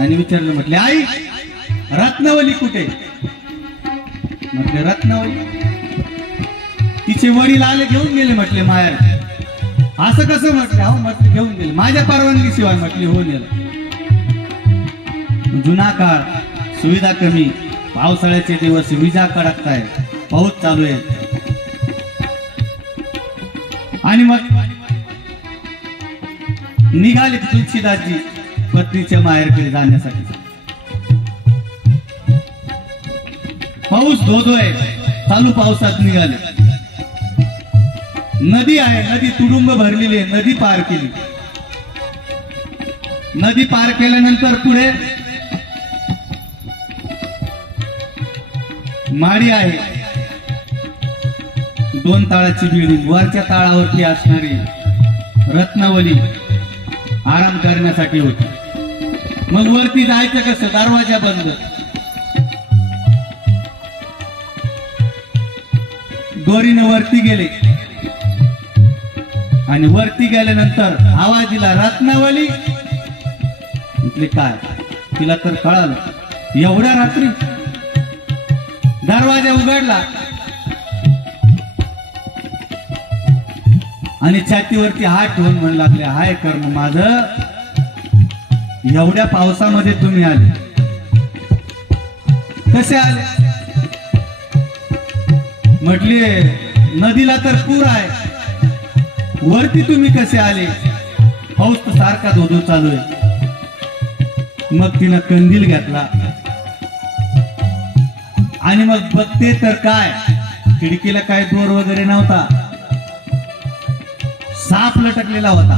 आणि विचारलं, म्हटले आई रत्नावली कुठे. म्हटले रत्नावली, तिचे वडील आले घेऊन गेले. म्हटले माहेर. असं कसं. म्हटले हो, म्हटले घेऊन गेले माझ्या परवानगी शिवाय. म्हटले हो नेलं. जुना काळ, सुविधा कमी, पावसाळ्याचे दिवस, विजा कडकताय, पाऊस चालू आहे. आणि मग निघाले तुलसीदासजी पत्नीच्या माहेरकडे जाण्यासाठी. पाऊस धोधोय, चालू पावसात निघाले. नदी आहे, नदी तुडुंब भरलेली आहे. नदी पार केली. नदी पार केल्यानंतर पुढे माडी आहे, 2 ताळाची बिल्डिंग. वरच्या ताळावरती असणारी रत्नावली आराम करण्यासाठी होती. मग वरती जायचं कसं, दरवाजा बंद. दोरीने वरती गेले आणि वरती गेल्यानंतर आवाज दिला, रत्नावली. म्हटले काय. तिला तर कळालं, एवढ्या रात्री. दरवाजा उघडला आणि छातीवरती हात ठेवून म्हणू लागले, हाय कर्म माझं, एवढ्या पावसामध्ये तुम्ही आले, कसे आले. म्हटले नदीला तर पूर आहे, वरती तुम्ही कसे आले. पाऊस तर सारखा धोधो चालू आहे. मग तिनं कंदील घेतला आणि मग बघते तर काय, खिडकीला काय दोर वगैरे नव्हता, साप लटकलेला होता.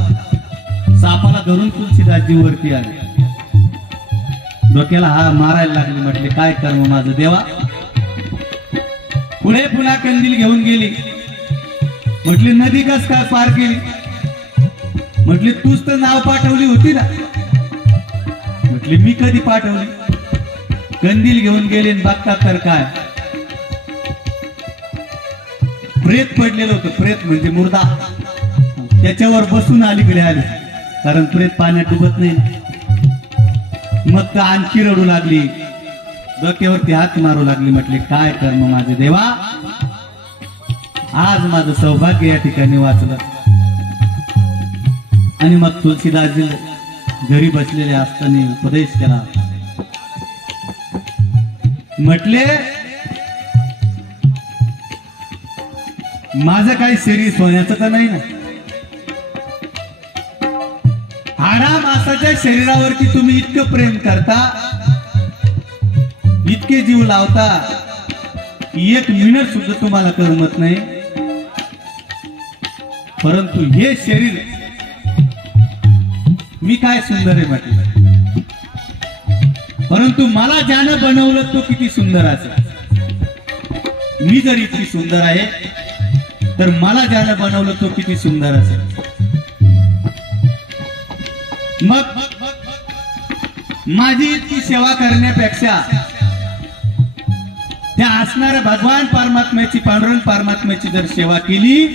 सापाला धरून तुलसीदासजी वरती आले, डोक्याला हा मारायला लागले. म्हटले काय कर्म माझं देवा. पुढे पुन्हा कंदील घेऊन गेली. म्हटली नदी कस काय पार केली. म्हटली तूच तर नाव पाठवली होती ना. म्हटली मी कधी पाठवली. कंदील घेऊन गेले, बघतात तर काय, प्रेत पडलेलं होतं, प्रेत म्हणजे मुर्दा, त्याच्यावर बसून अलीकडे आली, कारण प्रेत पाण्यात डुबत नाही. मग तर आणखी रडू लागली, डोक्यावरती हात मारू लागली. म्हटले काय कर्म माझे देवा, आज माझं सौभाग्य या ठिकाणी वाचलं. आणि मग तुलसीदासजी घरी बसलेले असताना उपदेश केला. म्हटले माझं काही शरीर सोन्याचं तर नाही ना, हाडा मासाच्या शरीरावरती तुम्ही इतकं प्रेम करता, इतके जीव लावता, एक मिनिट सुद्धा तुम्हाला करमत नाही. परंतु हे शरीर मी काय सुंदर आहे म्हटलं, परंतु मला ज्यानं बनवलं तो किती सुंदर असेल. मी जर इतकी सुंदर आहे तर मला ज्यानं बनवलं तो किती सुंदर असेल. मग माझी इतकी सेवा करण्यापेक्षा त्या असणाऱ्या भगवान परमात्म्याची, पांडुरंग परमात्म्याची जर सेवा केली,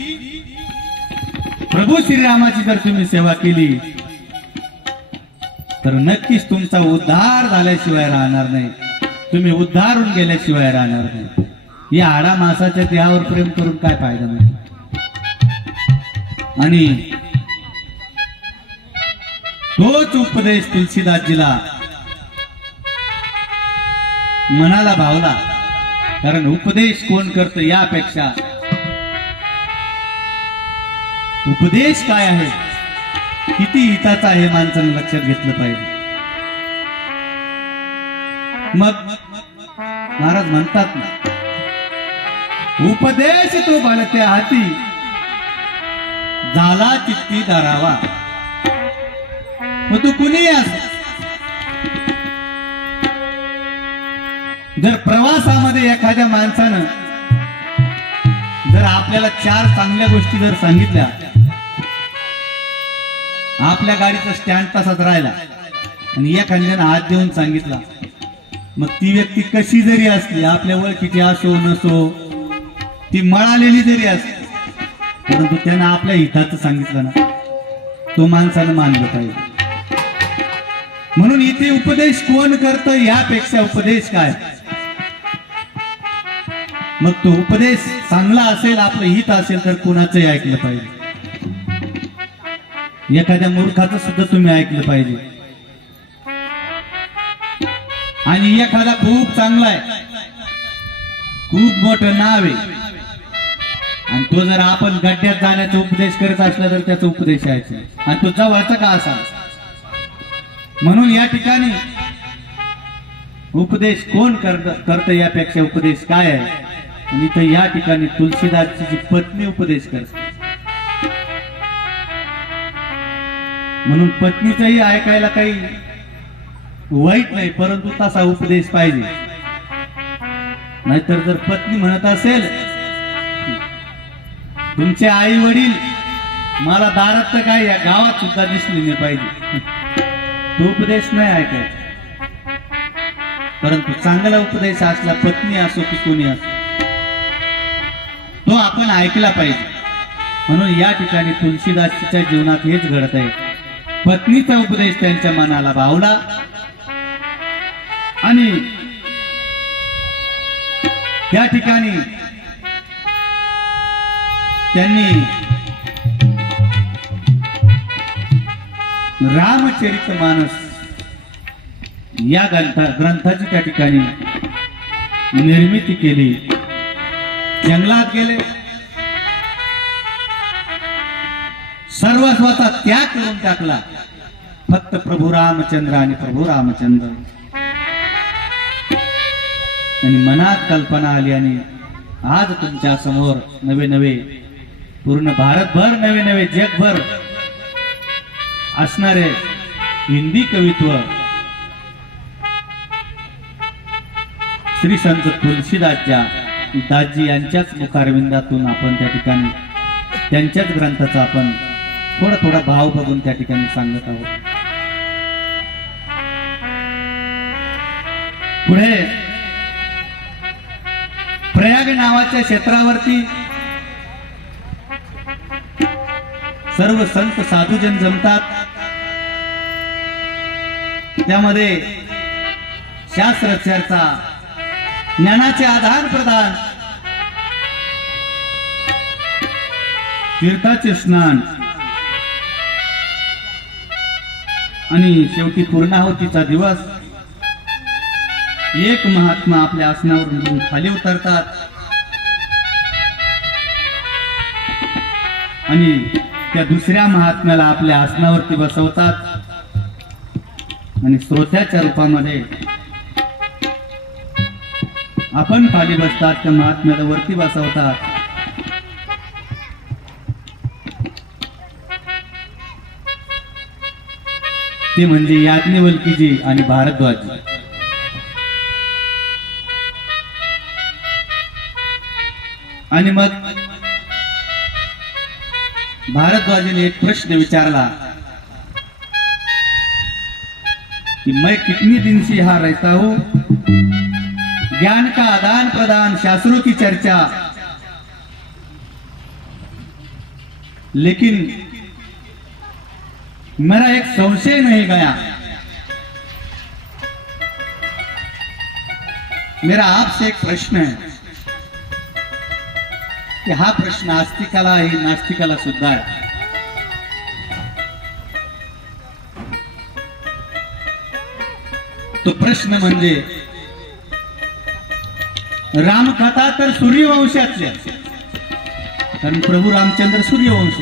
प्रभू श्रीरामाची जर तुम्ही सेवा केली, तर नक्कीच तुमचा उद्धार झाल्याशिवाय राहणार नाही, तुम्ही उद्धारून गेल्याशिवाय राहणार नाही. या हाडा मासाच्या देहावर प्रेम करून काय फायदा नाही. आणि तोच उपदेश तुलसीदासजीला मनाला भावला. कारण उपदेश कोण करतं यापेक्षा उपदेश काय आहे, किती हिताचा आहे, माणसानं लक्षात घेतलं पाहिजे. मग महाराज म्हणतात ना, उपदेश तो बलत्या हाती झाला चित्ती धरावा. मग तू कुणी अस, जर प्रवासामध्ये एखाद्या माणसानं जर आपल्याला 4 चांगल्या गोष्टी जर सांगितल्या, आपल्या गाडीचा स्टँड तसाच राहिला आणि एखाद्यानं हात देऊन सांगितला, मग ती व्यक्ती कशी जरी असली, आपल्या ओळखीची असो नसो, ती मळालेली जरी असली, परंतु त्यानं आपल्या हिताचं सांगितलं ना, तो माणसानं मानलं पाहिजे. म्हणून इथे उपदेश कोण करतं यापेक्षा उपदेश काय, मग तो उपदेश चांगला असेल, आपलं हित असेल, तर कुणाचंही ऐकलं पाहिजे. एखाद्या मूर्खाचं सुद्धा तुम्ही ऐकलं पाहिजे. आणि एखादा खूप चांगला आहे, खूप मोठं नाव आहे, आणि तो जर आपण गड्ड्यात जाण्याचा उपदेश करत असला तर त्याचा उपदेश ऐकायचा, आणि तो जवळचा का असा. म्हणून या ठिकाणी उपदेश कोण करतं यापेक्षा उपदेश काय आहे. आणि तर या ठिकाणी तुलसीदासची जी पत्नी उपदेश करते, म्हणून पत्नीचंही ऐकायला काही वाईट नाही, परंतु तसा उपदेश पाहिजे. नाहीतर जर पत्नी म्हणत असेल, तुमचे आई वडील मला दारात तर काय या गावात सुद्धा दिसले नाही पाहिजे, तो उपदेश नाही ऐकायचा. परंतु चांगला उपदेश असला, पत्नी असो की कोणी असो, तो आपण ऐकला पाहिजे. म्हणून या ठिकाणी तुलसीदासच्या जीवनात हेच घडत आहे. पत्नीचा उपदेश त्यांच्या मनाला भावला आणि त्या ठिकाणी त्यांनी रामचरितमानस या ग्रंथाची त्या ठिकाणी निर्मिती केली. जंगलात गेले, सर्वस्वाचा त्याग करून टाकला, फक्त प्रभू रामचंद्र आणि प्रभू रामचंद्र. आणि मनात कल्पना आली आणि आज तुमच्या समोर नवे नवे, पूर्ण भारतभर नवे नवे, जगभर असणारे हिंदी कवित्व श्री संत तुलसीदासजी यांच्याच मुखारविंदातून आपण त्या ठिकाणी त्यांच्याच ग्रंथाचा आपण थोडा थोडा भाव बघून त्या ठिकाणी सांगत आहोत. पुढे प्रयाग नावाच्या क्षेत्रावरती सर्व संत साधूजन जमतात. त्यामध्ये शास्त्र चर्चा, ज्ञानाचे आदान प्रदान, तीर्थाचे स्नान आणि शेवटी पूर्णाहुतीचा दिवस. एक महात्मा आपल्या आसनावरून खाली उतरतात आणि त्या दुसऱ्या महात्म्याला आपल्या आसनावरती बसवतात आणि श्रोत्याच्या रूपामध्ये आपण खाली बसतात, त्या महात्म्याला वरती बसवतात. ते म्हणजे याज्ञवल्कीजी आणि भारद्वाजी. आणि मग भारद्वाजीने एक प्रश्न विचारला कि मैं कितनी दिन से यहाँ रहता हूं, ज्ञान का आदान प्रदान, शास्त्रों की चर्चा, लेकिन मेरा एक संशय नहीं गया. मेरा आपसे एक प्रश्न है की हा प्रश्न आस्तिकाला आहे, नास्तिकाला सुद्धा आहे. तो प्रश्न म्हणजे रामकथा तर सूर्यवंशातल्या, कारण प्रभू रामचंद्र सूर्यवंश.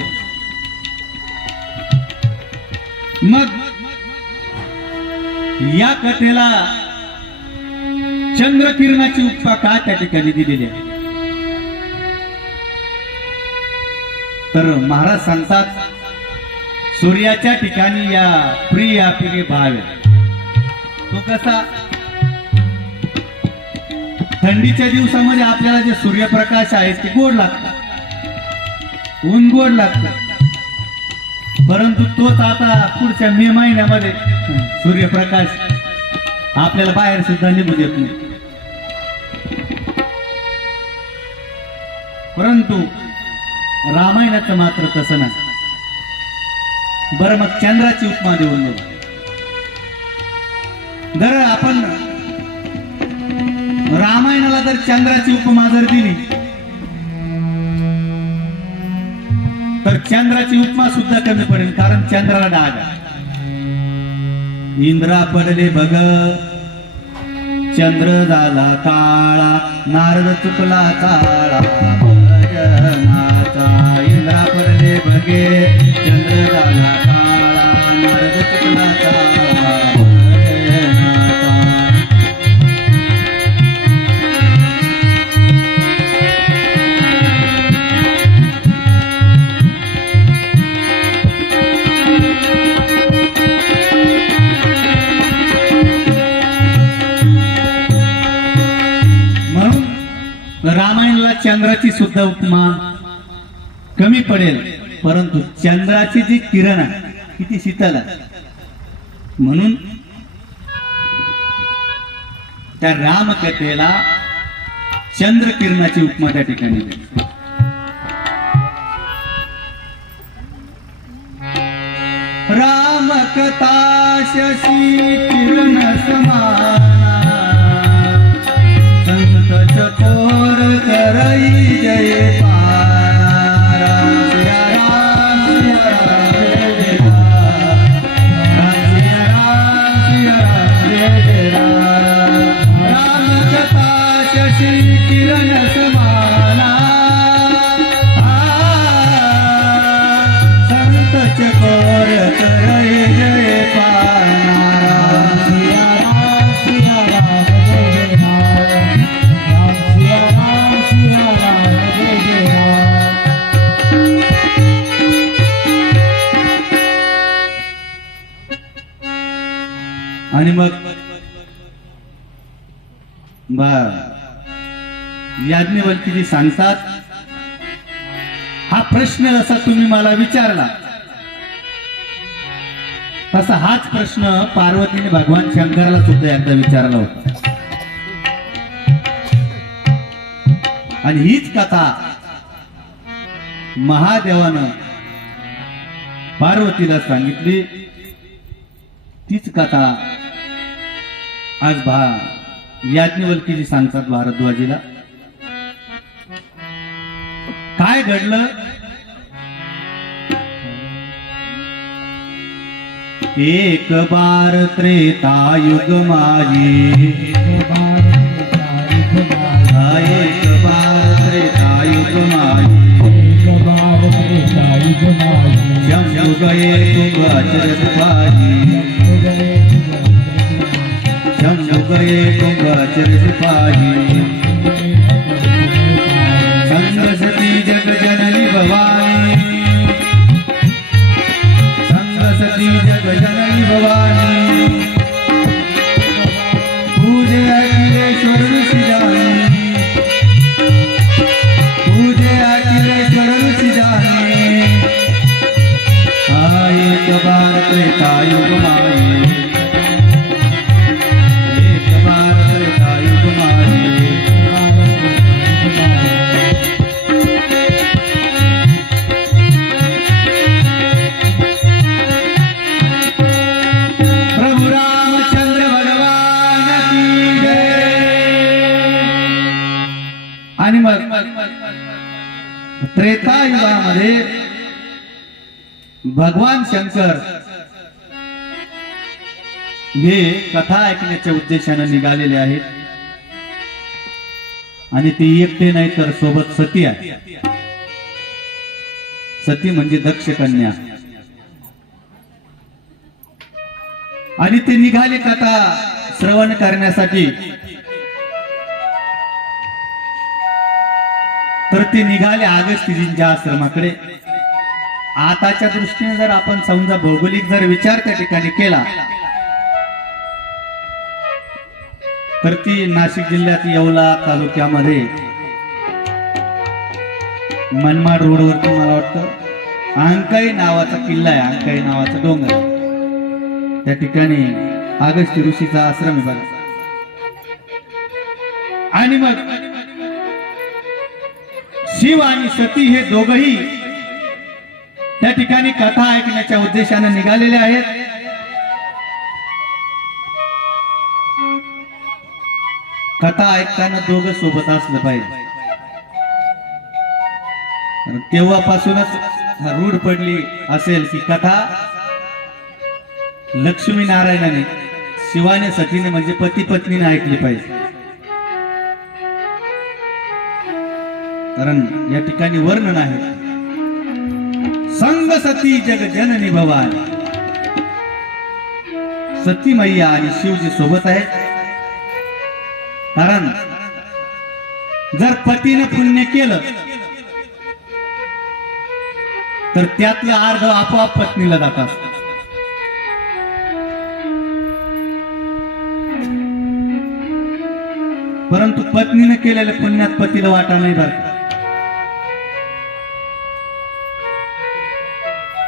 मग या कथेला चंद्रकिरणाची उपमा का त्या ठिकाणी दिलेली आहे? तर महाराज सांगतात, सूर्याच्या ठिकाणी या प्रिय अप्रिय भाव आहे. तो कसा, थंडीच्या दिवसामध्ये आपल्याला जे सूर्यप्रकाश आहे ते गोड लागतात, ऊन गोड लागतं. परंतु तोच आता पुढच्या मे महिन्यामध्ये सूर्यप्रकाश आपल्याला बाहेर सुद्धा निघू देत नाही. परंतु रामायणाचं मात्र तसं नाही. बरं, मग चंद्राची उपमा देऊन बघू. जर आपण रामायणाला जर चंद्राची उपमा जर दिली तर चंद्राची उपमा सुद्धा कमी पडेल, कारण चंद्राला डाग आहे. इंद्रा पडले बघ, चंद्र झाला काळा, नारद चुकला चाळा भजनाचा. इंद्रा पडले बघे, चंद्र झाला काळा, नारद चुकला चाळा भजनाचा. रामायणाला चंद्राची सुद्धा उपमा कमी पडेल, परंतु चंद्राची जी किरण आहे किती शीतल आहे, म्हणून त्या रामकथेला चंद्र किरणाची उपमा त्या ठिकाणी दिली. रामकथा शशी किरण समाना, संत चकोर करई जय पारा. राम सिया राम सिया राम जय राम, राम सिया राम सिया राम जय राम. रामकथा शशी किरण समाना, संत चकोर करई जय पारा. राम सिया राम सिया राम जय राम, राम सिया राम सिया राम जय राम. आणि मग याज्ञवल्कीजी सांगतात, हा प्रश्न जसा तुम्ही मला विचारला तसा हाच प्रश्न पार्वतीने भगवान शंकराला सुद्धा एकदा विचारला होता. आणि हीच कथा महादेवानं पार्वतीला सांगितली तीच कथा आज याज्ञवल्कीजी सांगतात भारद्वाजीला. काय घडलं? एक बार त्रेता युग माये, एक बार त्रेता युग माये, शंभु गए तुंग अचरज पाही, शंभु गए तुंग अचरज पाही. संग सती जग जननी भवानी, संग सती जग जननी भवानी, पूजे अखिलेश्वर ऋषि जानी, पूजे अखिलेश्वर ऋषि जानी. एक बार त्रेता युग माये, एक बार त्रेता युग माये. प्रभु रामचंद्र भगवान की जय. आणि मग त्रेता युगामध्ये भगवान शंकर हे कथा ऐकण्याच्या उद्देशाने निघालेले आहेत. आणि ते एकटे नाही तर सोबत सती आहे. सती म्हणजे दक्ष कन्या. आणि ते निघाले कथा श्रवण करण्यासाठी. तर ते निघाले अगस्त्यजींच्या आश्रमाकडे. आताच्या दृष्टीने जर आपण समजा भौगोलिक जर विचार त्या ठिकाणी केला तर ती नाशिक जिल्ह्यात येवला तालुक्यामध्ये मनमाड रोडवरती मला वाटतं अंकाई नावाचा किल्ला आहे, अंकाई नावाचा डोंगर. त्या ठिकाणी अगस्त्य ऋषीचा आश्रम आहे बघा. आणि मग शिव आणि सती हे दोघही त्या ठिकाणी कथा ऐकण्याच्या उद्देशाने निघालेले आहेत. कथा ऐकताना दोघं सोबत असलं पाहिजे. तेव्हापासूनच रूढ पडली असेल की कथा लक्ष्मी नारायणाने शिवाने सतीने म्हणजे पती पत्नीने ऐकली पाहिजे. कारण या ठिकाणी वर्णन आहे संग सती जग जननी भवानी. सती मैया आणि शिवजी सोबत आहेत. कारण जर पतीने पुण्य केलं तर त्यातलं अर्ध आपोआप पत्नीला जात असत. परंतु पत्नीने केलेल्या पुण्यात पतीला वाटा नाही बरं.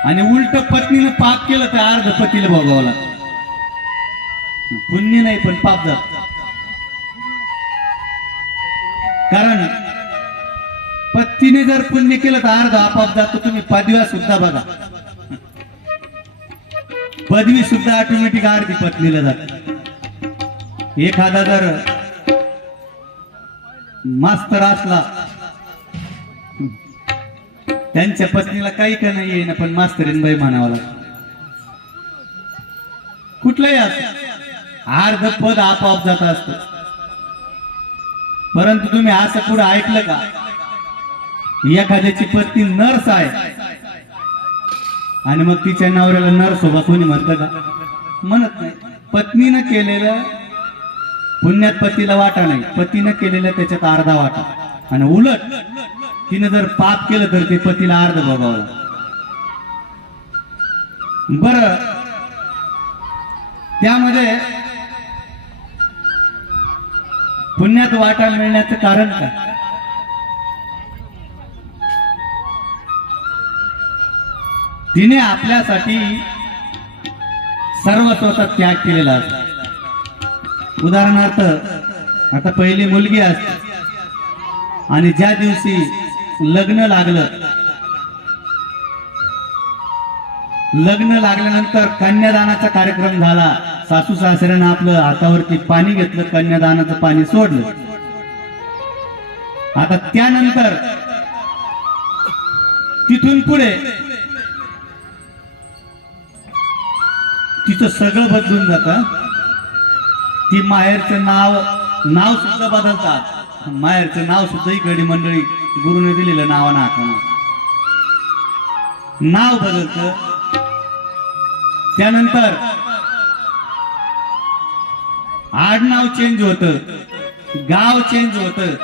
आणि उलट पत्नीनं पाप केलं तर अर्ध पतीला भोगावं लागतं. पुण्य नाही पण पाप जात. कारण पत्नीने जर पुण्य केलं तर अर्ध आपाप जातो. तुम्ही पदव्या सुद्धा बघा, पदवी सुद्धा ऑटोमॅटिक अर्धी पत्नीला जाते. एखादा जर मास्तर असला त्यांच्या पत्नीला काही का नाही येईना पण मास्तरीन बाई म्हणावं लागतं. कुठलंही असं अर्ध पद आपोआप जात असत. परंतु तुम्ही असं पुढे ऐकलं का एखाद्याची पत्नी नर्स आहे आणि मग तिच्या नवऱ्याला नर्स होबा कोणी म्हणतं का? म्हणत नाही. पत्नीनं केलेलं पुण्यात पतीला वाटा नाही, पतीनं केलेलं त्याच्यात अर्धा वाटा. आणि उलट तिने जर पाप केलं तर ते पतीला अर्ध भोगावं लागतं. बरं त्यामध्ये पुण्यात वाटा मिळण्याचं कारण काय? तिने आपल्यासाठी सर्वस्वचा त्याग केलेला असतो. उदाहरणार्थ आता पहिली मुलगी असते आणि ज्या दिवशी लग्न लागलं लग्न लागल्यानंतर कन्यादानाचा कार्यक्रम झाला. सासू सासऱ्यानं आपलं हातावरती पाणी घेतलं, कन्यादानाचं पाणी सोडलं. आता त्यानंतर तिथून पुढे तिचं सगळं बदलून जातं. ती माहेरचं नाव सुद्धा बदलतात. माहेरचं नाव सुद्धा इकडे मंडळी गुरुने दिलेलं नावानं आठवण नाव बदलतं. त्यानंतर आडनाव चेंज होतं, गाव चेंज होतं,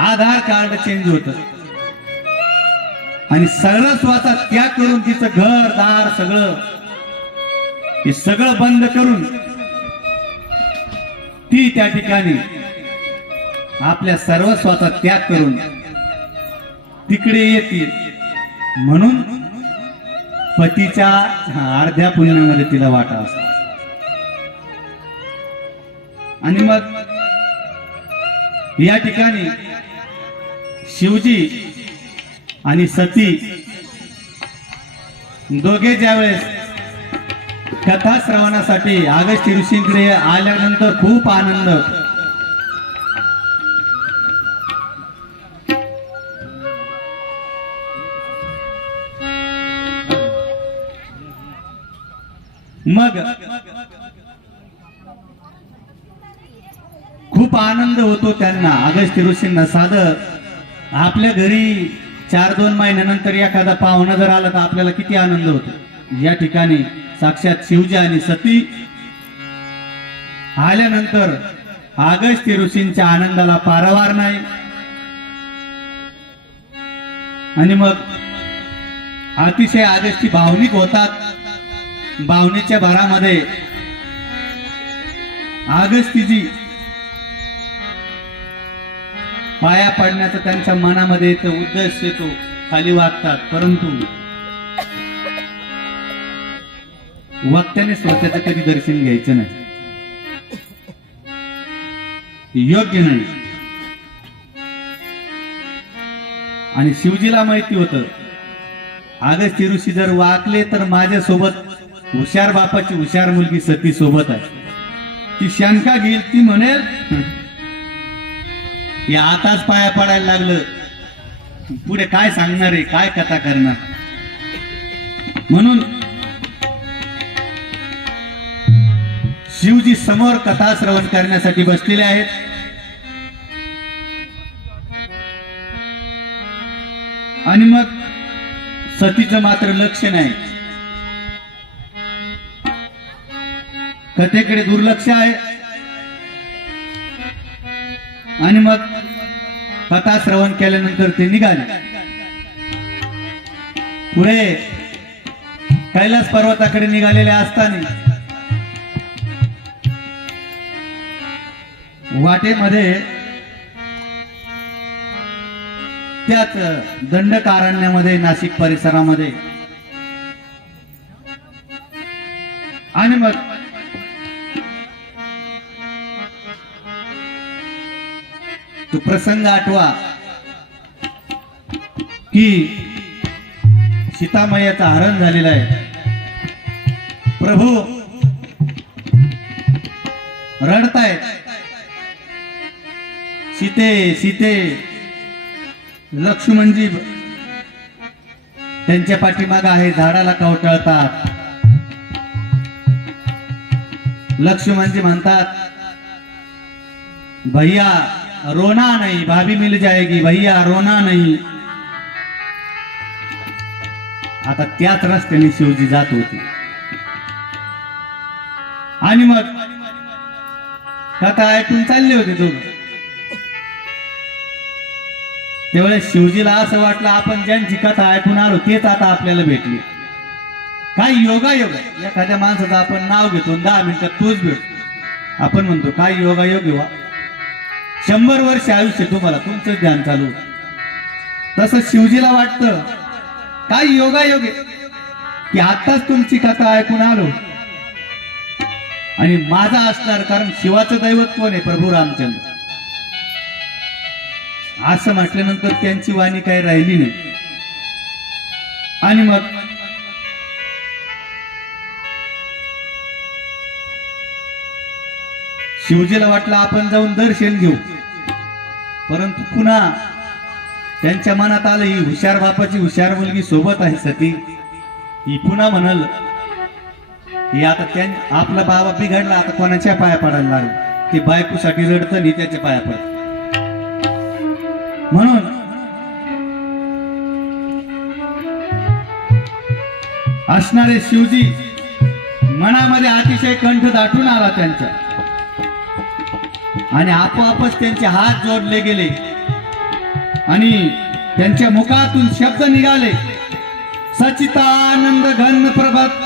आधार कार्ड चेंज होतं आणि सगळं स्वतः त्याग करून तिचं घर दार सगळं हे सगळं बंद करून ती त्या ठिकाणी आपल्या सर्वस्वाचा त्याग करून तिकडे येतील. म्हणून पतीच्या अर्ध्या पुण्यामध्ये तिला वाटा असतो. आणि मग या ठिकाणी शिवजी आणि सती दोघे ज्यावेळेस कथा श्रवणासाठी अगस्त्य ऋषींकडे आल्यानंतर खूप आनंद. मग खूप आनंद होतो त्यांना. अगस्त्य ऋषींना साधं आपल्या घरी 4-2 महिन्यानंतर एखादा पाहुणा जर आला तर आपल्याला किती आनंद होतो. या ठिकाणी साक्षात शिवजी आणि सती आल्यानंतर अगस्त्य ऋषींच्या आनंदाला पारावार नाही. आणि मग अतिशय अगस्त्य भावनिक होतात. भावनेच्या भरामध्ये अगस्त्यजी पाया पडण्याचा त्यांच्या मनामध्ये येतो, उद्देश येतो, खाली वागतात. परंतु वक्त्याने स्वतःचं कधी दर्शन घ्यायचं नाही, योग्य नाही. आणि शिवजीला माहिती होतं अगस्त्य ऋषी जर वाकले तर माझ्यासोबत हुशार बापाची हुशार मुलगी सती सोबत आहे, ती शंका घेईल, ती म्हणेल हे आताच पाया पडायला लागलं, पुढे काय सांगणार आहे, काय कथा करणार. म्हणून शिवजी समोर कथा श्रवण करण्यासाठी बसलेले आहेत. आणि मग सतीचं मात्र लक्ष नाही, कथेकडे दुर्लक्ष आहे. आणि मग कथा श्रवण केल्यानंतर ते निघाले. पुढे कैलास पर्वताकडे निघालेले असताना वाटेमध्ये त्याच दंडकारण्यामध्ये नाशिक परिसरामध्ये आणि मग तो प्रसंग आठवा की सीतामय्याचं हरण झालेलं आहे. प्रभू रडतायत, सीते सीते. लक्ष्मणजी त्यांच्या पाठीमाग आहे, झाडाला कवटाळतात. लक्ष्मणजी म्हणतात भैया रोना नहीं, भाभी मिल जाएगी, भैया रोना नहीं. आता त्याच रस्त्याने शिवजी जात होते. आणि मग कथा ऐकून चालले होते दोघं. त्यावेळेस शिवजीला असं वाटलं आपण ज्यांची कथा ऐकून आलो तेच आता आपल्याला भेटले. काय योगायोग. एखाद्या माणसाचं आपण नाव घेतो 10 मिनिटात तोच भेटतो. आपण म्हणतो काय योगायोग वा, 100 वर्ष आयुष्य तुम्हाला तुमचं ध्यान चालू. तसं शिवजीला वाटतं काय योगायोग की आताच तुमची कथा ऐकून आलो आणि माझा असणार, कारण शिवाचं दैवत कोण आहे, प्रभू रामचंद्र. असं म्हटल्यानंतर त्यांची वाणी काही राहिली नाही. आणि मग शिवजीला वाटलं आपण जाऊन दर्शन घेऊ, परंतु पुन्हा त्यांच्या मनात आलं ही हुशार बापाची हुशार मुलगी सोबत आहे सती, ही पुन्हा म्हणाल ही आता आपला बाबा बिघडला, आता कोणाच्या पाया पडायला लागला, ते बायकोसाठी रडतं आणि त्याच्या पाया पडत. म्हणून असणारे शिवजी मनामध्ये अतिशय कंठ दाटून आला त्यांच्या, आणि आपोआपच त्यांचे हात जोडले गेले आणि त्यांच्या मुखातून शब्द निघाले, सच्चिदानंद घन प्रभत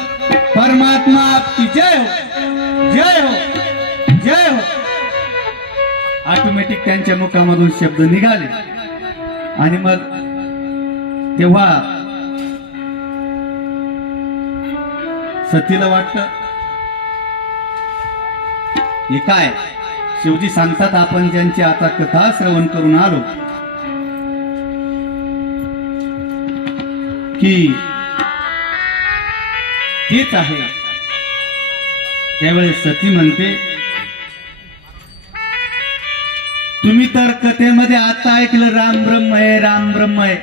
परमात्मा आपकी जय हो, जय हो, जय हो. ऑटोमॅटिक त्यांच्या मुखामधून शब्द निघाले. आणि मग तेव्हा सतीला वाटलं हे काय, शिवजी सांगतात आपण ज्यांची आता कथा श्रवण करून आलो की तेच आहे. त्यावेळेस सती म्हणते, तुम्ही तर कथेमध्ये आता ऐकलं राम ब्रह्म आहे, राम ब्रह्म आहे,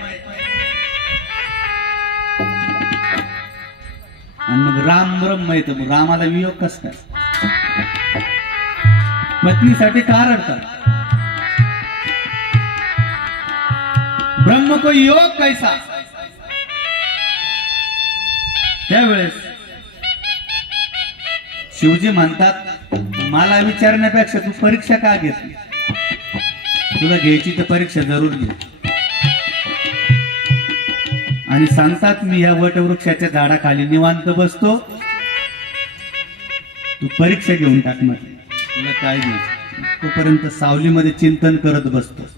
आणि मग राम ब्रह्म आहे तर रामाला वियोग कस काय, पत्नीसाठी का रडतात, ब्रह्म को योग कैसा. त्यावेळेस शिवजी म्हणतात, मला विचारण्यापेक्षा तू परीक्षा का घेतली, तुला घ्यायची तर परीक्षा जरूर घे. आणि सांगतात, मी या वटवृक्षाच्या झाडाखाली निवांत बसतो, तू परीक्षा घेऊन टाक म्हटली, तुला काय घ्यायचं, तोपर्यंत सावलीमध्ये चिंतन करत बसतो.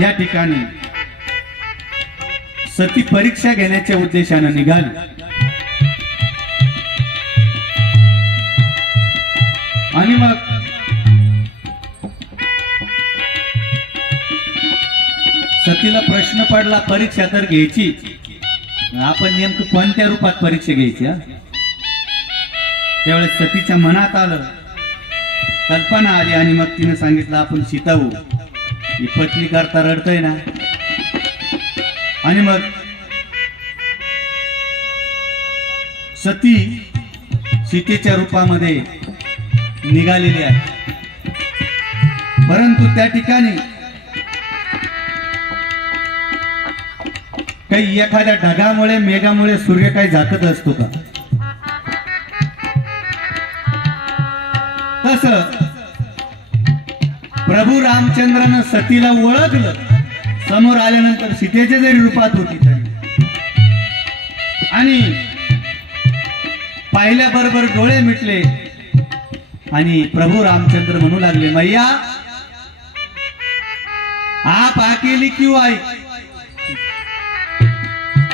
या ठिकाणी सती परीक्षा घेण्याच्या उद्देशानं निघाली. आणि मग सतीला प्रश्न पडला, परीक्षा तर घ्यायची, आपण नेमकं कोणत्या रूपात परीक्षा घ्यायची. त्यावेळेस सतीच्या मनात आलं, कल्पना आली, आणि मग तिने सांगितलं आपण सीता होऊ, ही पत्नी करता रडतय ना. आणि मग सती सीतेच्या रूपामध्ये निघालेली आहे. परंतु त्या ठिकाणी काही एखाद्या ढगामुळे मेघामुळे सूर्य काही झाकत असतो का, तस प्रभू रामचंद्रानं सतीला ओळखलं. समोर आल्यानंतर सीतेच्या जरी रूपात होती तरी, आणि पाहिल्याबरोबर डोळे मिटले आणि प्रभू रामचंद्र म्हणू लागले, मैया आप अकेली क्यों आई,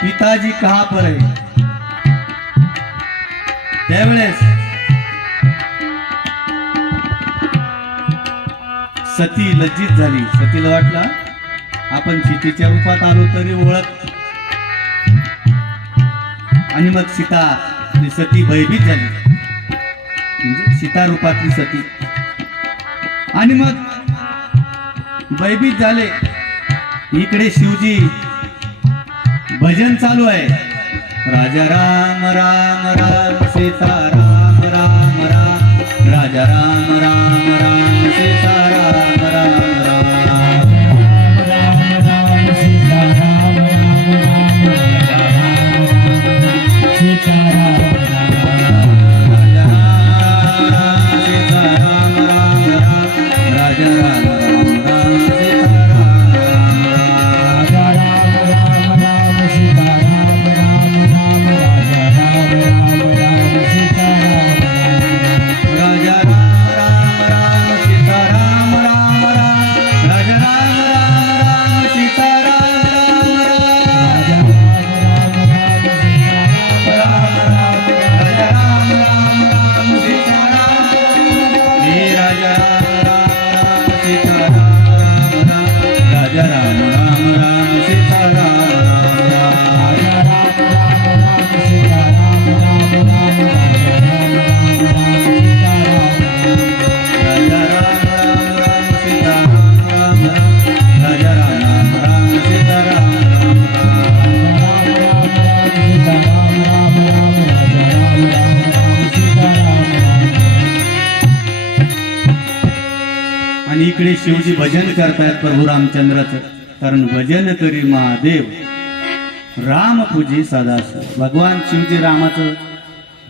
पिताजी कहां पर है. त्यावेळेस सती लज्जित झाली. सतीला वाटलं आपण सीतेच्या रूपात आलो तरी ओळख, आणि मग सीता सती भयभीत झाली, म्हणजे सीता रूपातली सती. आणि मग भयभीत झाले. इकडे शिवजी भजन चालू आहे, राजा राम राम राम सीता राम राम राम, राजा राम राम राम सीता राम राम राम, राम राम सीता राम राम राम, सीता राम राम, राजा राम सीता राम राम राम, राजा राम राम राम सीता राजा राम आणि इकडे शिवजी भजन करतायत प्रभू रामचंद्राचं. कारण भजन करी महादेव राम पूजी सदाशिव. भगवान शिवजी रामाचं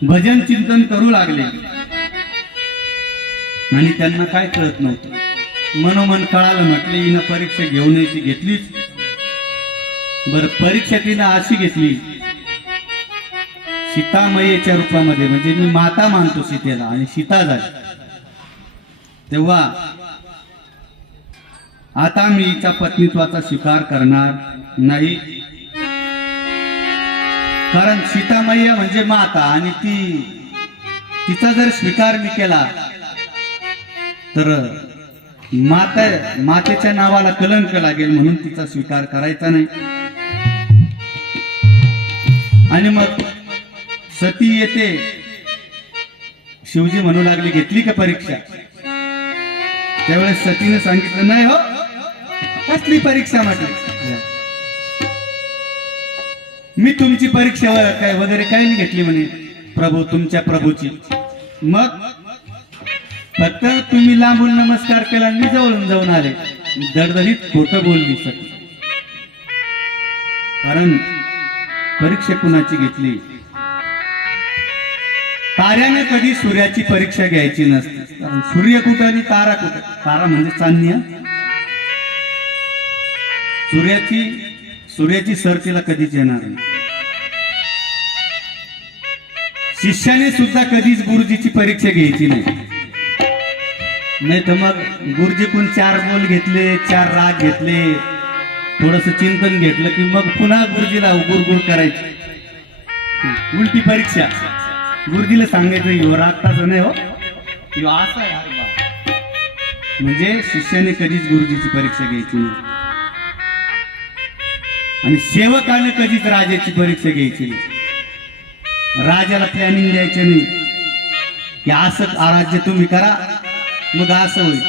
भजन चिंतन करू लागले आणि त्यांना काय कळत नव्हतं. मनोमन कळालं. म्हटले हिनं परीक्षा घेऊन यायची, घेतलीच. बर, परीक्षा तिनं अशी घेतली सीतामयेच्या रूपामध्ये, म्हणजे मी माता मानतो सीतेला आणि सीता झाली. तेव्हा आता मी हिच्या पत्नीत्वाचा स्वीकार करणार नाही. कारण सीतामय्य म्हणजे माता आणि तिचा जर स्वीकार मी केला तर मातेच्या नावाला कलंक लागेल, म्हणून तिचा स्वीकार करायचा नाही. आणि मग सती येते. शिवजी म्हणू लागले घेतली का परीक्षा? त्यावेळेस सतीने सांगितलं नाही हो, कसली परीक्षा. म्हटली मी तुमची परीक्षा काय वगैरे काही नाही घेतली म्हणे प्रभू, तुमच्या प्रभूची. मग फक्त तुम्ही लांबून नमस्कार केला आणि मी जवळून जाऊन आले. दडदडीत खोटं बोलली सती. कारण परीक्षा कुणाची घेतली? ताऱ्याने कधी सूर्याची परीक्षा घ्यायची नसते. कारण सूर्य कुठं आणि तारा कुठं? तारा म्हणजे चांदणी. सूर्याची सर तिला कधीच येणार नाही. शिष्याने सुद्धा कधीच गुरुजीची परीक्षा घ्यायची नाही तर मग गुरुजीकडून 4 बोल घेतले, 4 राग घेतले, थोडस चिंतन घेतलं की मग पुन्हा गुरुजीला गुरगुर करायची. उलटी परीक्षा. गुरुजीला सांगायचं यो रागताच नाही हो, यो असा आहे. म्हणजे शिष्याने कधीच गुरुजीची परीक्षा घ्यायची नाही आणि सेवकाने कधीच राजाची परीक्षा घ्यायची नाही. राजाला प्लॅनिंग द्यायचं नाही की असं राज्य तुम्ही करा मग असं होईल.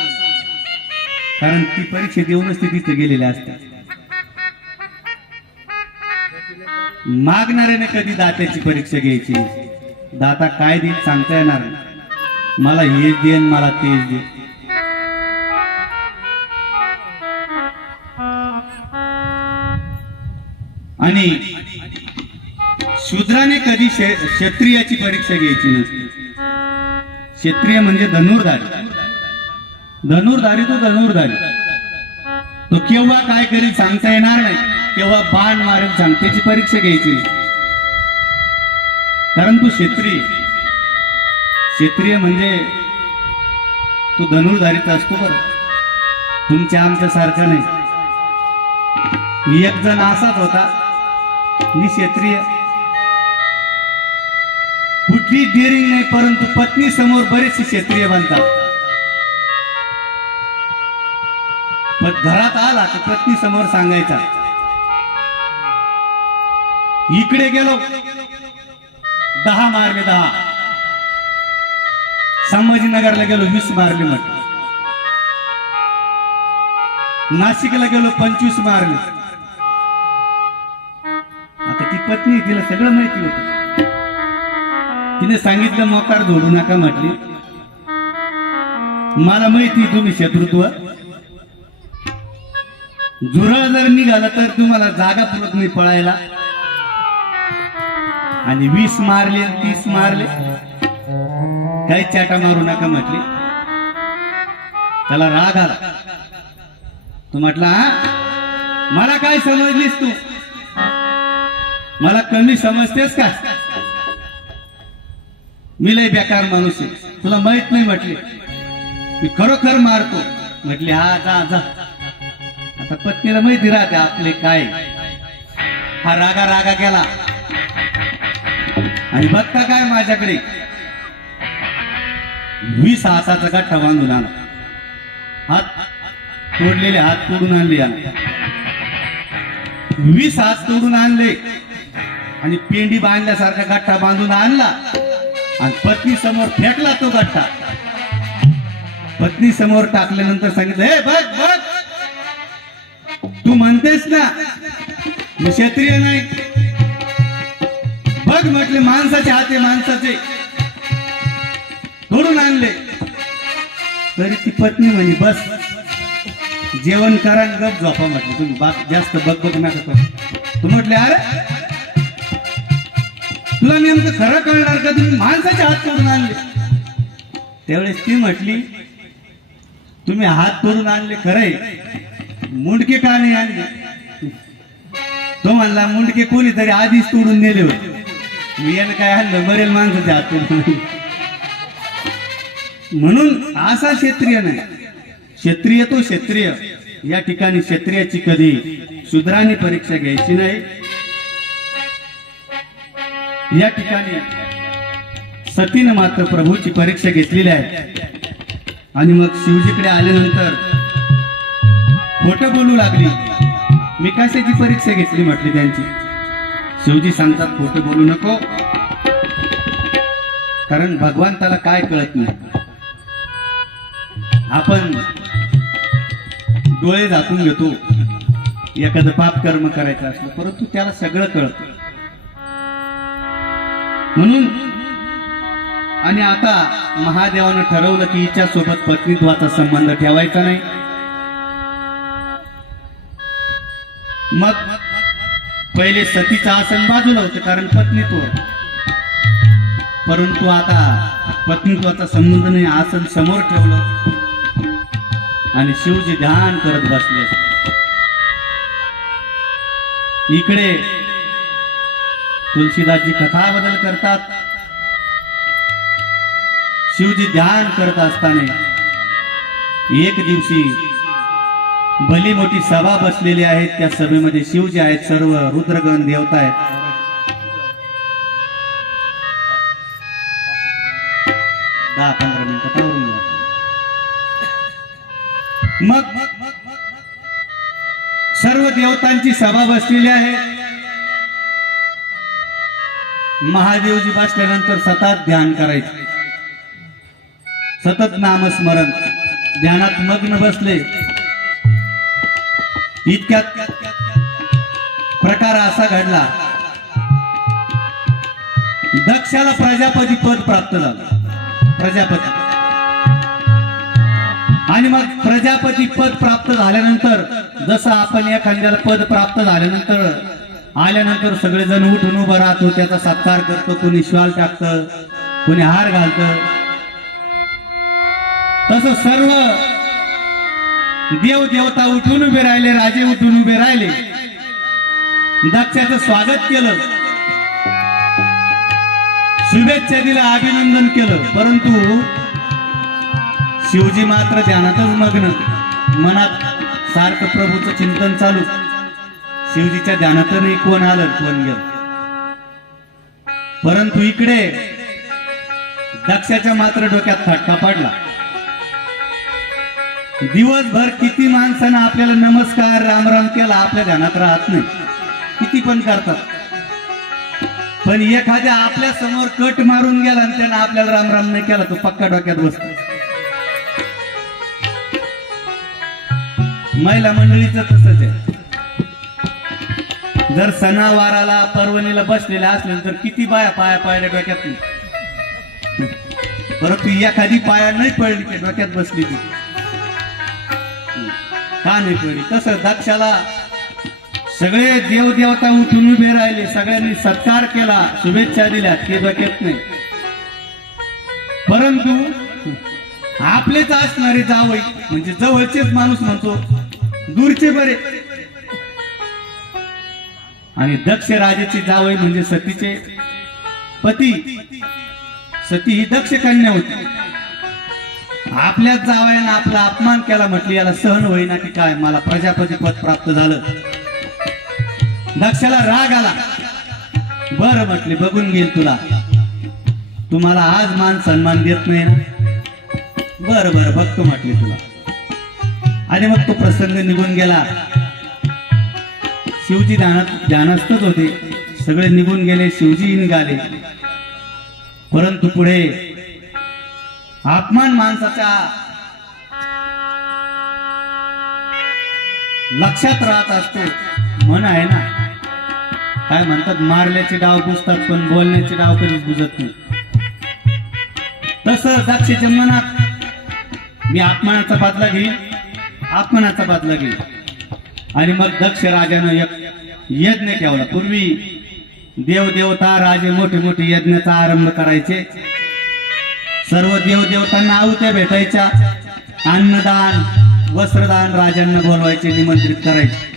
कारण ती परीक्षा देऊनच ते तिथे गेलेले असतात. मागणाऱ्याने कधी दात्याची परीक्षा घ्यायची नाही. दाता काय देईल सांगता येणार नाही. मला हेच देन, मला तेच दे. आणि शूद्राने कधी क्षत्रियाची परीक्षा घ्यायची नसते. क्षत्रिय म्हणजे धनुर्धारी. धनुर्धारी तो केव्हा काय करील सांगता येणार नाही. केव्हा बाण मारेल सांग, त्याची परीक्षा घ्यायची नाही. कारण तू क्षत्रिय म्हणजे तो धनुर्धारीचा असतो. बरं, तुमच्या आमच्या सारखा नाही. एक जण असाच होता, मी क्षत्रिय, कुठली डेअरिंग नाही, परंतु पत्नी समोर बरेचसे क्षत्रिय बनतात. पण घरात आला तर पत्नी समोर सांगायचा इकडे गेलो 10 मारले, 10. संभाजीनगरला गेलो 20 मारले. म्हटलं नाशिकला गेलो 25 मारले. आता ती पत्नी, तिला सगळं माहिती होतं. तिने सांगितलं मोकार जोडू नका. म्हटली मला माहिती तुम्ही शत्रुत्व, जुरळ जर निघाला तर तुम्हाला जागा पुरत नाही पळायला. आणि 20 मारले 30 मारले, काही चाटा मारू नका. म्हटली त्याला राग आला. तो म्हटला मला काय समजलीस तू? मला कमी समजतेस का? मी लय बेकार माणूस आहे, तुला माहित नाही. म्हटले मी खरोखर मारतो. म्हटली हा जा जा. आता पत्नीला माहिती राहते आपले काय. हा रागा गेला आणि बघता काय माझ्याकडे 20 हाताचा गठ्ठा बांधून आला. हात तोडलेले, हात तोडून आणले. 20 हात तोडून आणले आणि पेंडी बांधल्यासारखा गठ्ठा बांधून आणला आणि पत्नी समोर फेकला तो गठ्ठा. पत्नी समोर टाकल्यानंतर सांगितलं हे बघ बघ, तू म्हणतेस ना मी क्षत्रिय नाही. बघ म्हटले माणसाचे हात आहे, माणसाचे तोडून आणले. तरी ती पत्नी म्हणे बस जेवण करा आणि गप झोपा म्हटलं. तुम्ही बाप जास्त बघ नका करू. तू म्हटले अरे तुला नेमकं खरं कळणार का, तुम्ही माणसाचे हात तोडून आणले. त्यावेळेस ती म्हटली तुम्ही हात तोडून आणले खरंय, मुंडके का नाही आणले. तो म्हणला मुंडके कोणीतरी आधीच तोडून नेले होते, मी यानं काय आणलं, मरेल माणसाचे हात तोडून. म्हणून असा क्षत्रिय नाही, क्षत्रिय तो क्षत्रिय. या ठिकाणी क्षत्रियाची कधी शूद्रांनी परीक्षा घ्यायची नाही. या ठिकाणी सतीनं मात्र प्रभूची परीक्षा घेतलेली आहे. आणि मग शिवजीकडे आल्यानंतर खोटं बोलू लागली. मी कशाची परीक्षा घेतली म्हटली त्यांची. शिवजी सांगतात खोटं बोलू नको, कारण भगवंताला काय कळत नाही. आपण डोळे झाकून घेतो एखादं पाप कर्म करायचं असलं, परंतु त्याला सगळं कळत. म्हणून आणि आता महादेवानं ठरवलं की हिच्या सोबत पत्नीत्वाचा संबंध ठेवायचा नाही. मग पहिले सतीचं आसन बाजूला होतं कारण पत्नीत्व, परंतु आता पत्नीत्वाचा संबंध नाही, आसन समोर ठेवलं आणि शिवजी ध्यान करत बसले. इकडे तुलसीदासजी कथा बदल करतात. शिवजी ध्यान करत असताना एक दिवशी भली मोठी सभा बसलेली आहे. त्या सभेमध्ये शिवजी आहेत, सर्व रुद्रगण देवता आहेत. दहा 15 मिनिटं मग सर्व देवतांची सभा बसलेली आहे. महादेवजी बसल्यानंतर सतत ध्यान करायचे, सतत नामस्मरण, ध्यानात मग्न बसले. इतक्यात प्रकार असा घडला, दक्षाला प्रजापती पद प्राप्त झालं. प्रजापती आणि मग प्रजापती पद प्राप्त झाल्यानंतर जसं आपण एखाद्याला पद प्राप्त आल्यानंतर सगळेजण उठून उभं राहतो, त्याचा सत्कार करतो, कोणी श्वाल टाकतं, कोणी हार घालतं. तसं सर्व देव देवता उठून उभे राहिले, राजे उठून उभे राहिले, दक्षाचं स्वागत केलं, शुभेच्छा दिल्या, अभिनंदन केलं. परंतु शिवजी मात्र ध्यानातच मग्न, मनात सारखं प्रभूचं चिंतन चालू. शिवजीच्या ध्यानात नाही कोण आलं कोण गेलं. परंतु इकडे दक्षाच्या मात्र डोक्यात फटका पडला. दिवसभर किती माणसानं आपल्याला नमस्कार राम केला, आपल्या ध्यानात राहत नाही, किती पण करतात. पण एखाद्या आपल्या समोर कट मारून गेला आणि त्यानं आपल्याला राम नाही केला, तो पक्का डोक्यात बसतो. महिला मंडळीचं तसंच आहे. जर सणावाराला पर्वणीला बसलेल्या असल्या तर किती बाया पाया पायल्या डोक्यात नाही, परंतु एखादी पाया नाही पडली की डोक्यात बसली ती का नाही पडली. तसं दक्षाला सगळे देव देवता उठून उभे राहिले, सगळ्यांनी सत्कार केला, शुभेच्छा दिल्या, ते डोक्यात नाही. परंतु आपलेच असणारे जावई म्हणजे जवळचेच माणूस म्हणतो, दूरचे बरे. आणि दक्ष राजाची जावई म्हणजे सतीचे पती. सती ही दक्ष कन्या होती. आपल्याच जावयानं आपला अपमान केला, म्हटली याला सहन होईना की काय, मला प्रजापती पद प्राप्त झालं. दक्षाला राग आला. बरं म्हटले बघून घेईल तुला, तुम्हाला आज मान सन्मान देत नाही ना, बरं बरं बघतो म्हटले तुला. आणि मग तो प्रसंग निघून गेला. शिवजी ध्यानस्थच होते, सगळे निघून गेले, शिवजी निघाले. परंतु पुढे अपमान माणसाच्या लक्षात राहत असतो. म्हण आहे ना, काय म्हणतात, मारल्याचे डाव बुजतात पण बोलण्याचे डाव कधीच बुजत नाही. तसं दक्षाच्या मनात मी अपमानाचा बदला घेईन, अपमानाचा बदला घेईल. आणि मग दक्ष राजानं एक यज्ञ ठेवला. पूर्वी देवदेवता राजे मोठे मोठे यज्ञाचा आरंभ करायचे. सर्व देवदेवतांना आहुत्या भेटायच्या. अन्नदान वस्त्रदान राजांना बोलवायचे, निमंत्रित करायचे.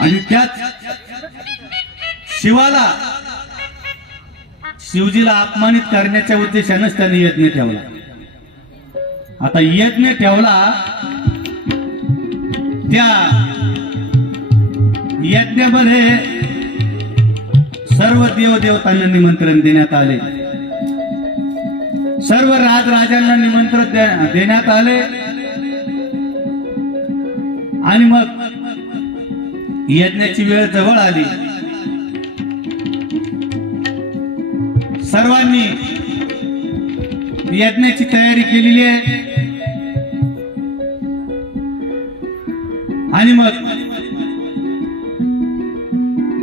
आणि त्याच शिवजीला अपमानित करण्याच्या उद्देशानेच त्यांनी यज्ञ ठेवला. आता यज्ञ ठेवला, त्या यज्ञामध्ये सर्व देवदेवतांना निमंत्रण देण्यात आले. सर्व राजराजांना निमंत्रण देण्यात आले. आणि मग यज्ञाची वेळ जवळ आली. सर्वांनी यज्ञाची तयारी केलेली आहे. आणि मग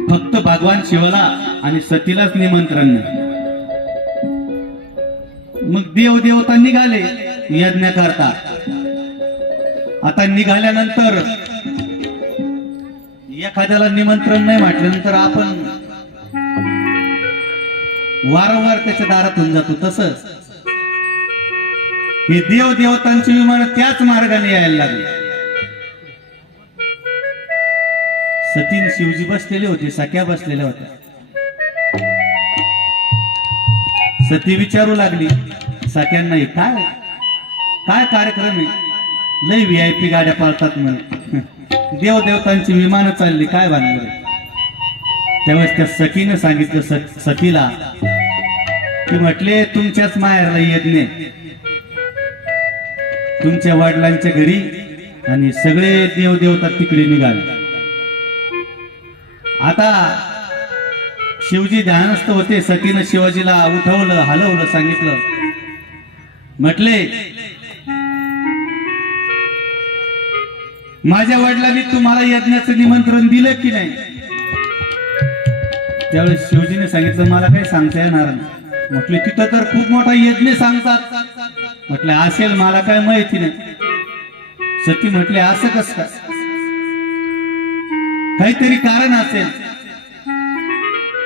फक्त भगवान शिवाला आणि सतीलाच निमंत्रण नाही. मग देवदेवता निघाले यज्ञ करता. आता निघाल्यानंतर एखाद्याला निमंत्रण नाही म्हटल्यानंतर आपण वारंवार त्याच्या दारात होऊन जातो. तसंच हे देवदेवतांची विमान त्याच मार्गाने यायला लागली. सतीन शिवजी बसलेले होते, सख्या बसलेल्या होत्या. सती विचारू लागली सख्यांना, काय काय कार्यक्रम आहे? लय VIP गाड्या पाळतात म्हणे, देवदेवतांची विमानं चालली, काय भानगड? त्यावेळेस त्या सखीने सांगितलं सतीला की म्हटले तुमच्याच माहेरला यज्ञ, तुमच्या वडिलांच्या घरी, आणि सगळे देवदेवता तिकडे निघाले. आता शिवजी ध्यानस्थ होते. सतीनं शिवाजीला उठवलं, हलवलं, सांगितलं, म्हटले माझ्या वडिलांनी तुम्हाला यज्ञाचं निमंत्रण दिलं की नाही? त्यावेळेस शिवजीने सांगितलं मला काही सांगता येणार नाही. म्हटले तिथं तर खूप मोठा यज्ञ सांगतात. म्हटलं असेल, मला काय माहिती नाही. सती म्हटले असं कस का? काहीतरी कारण असेल.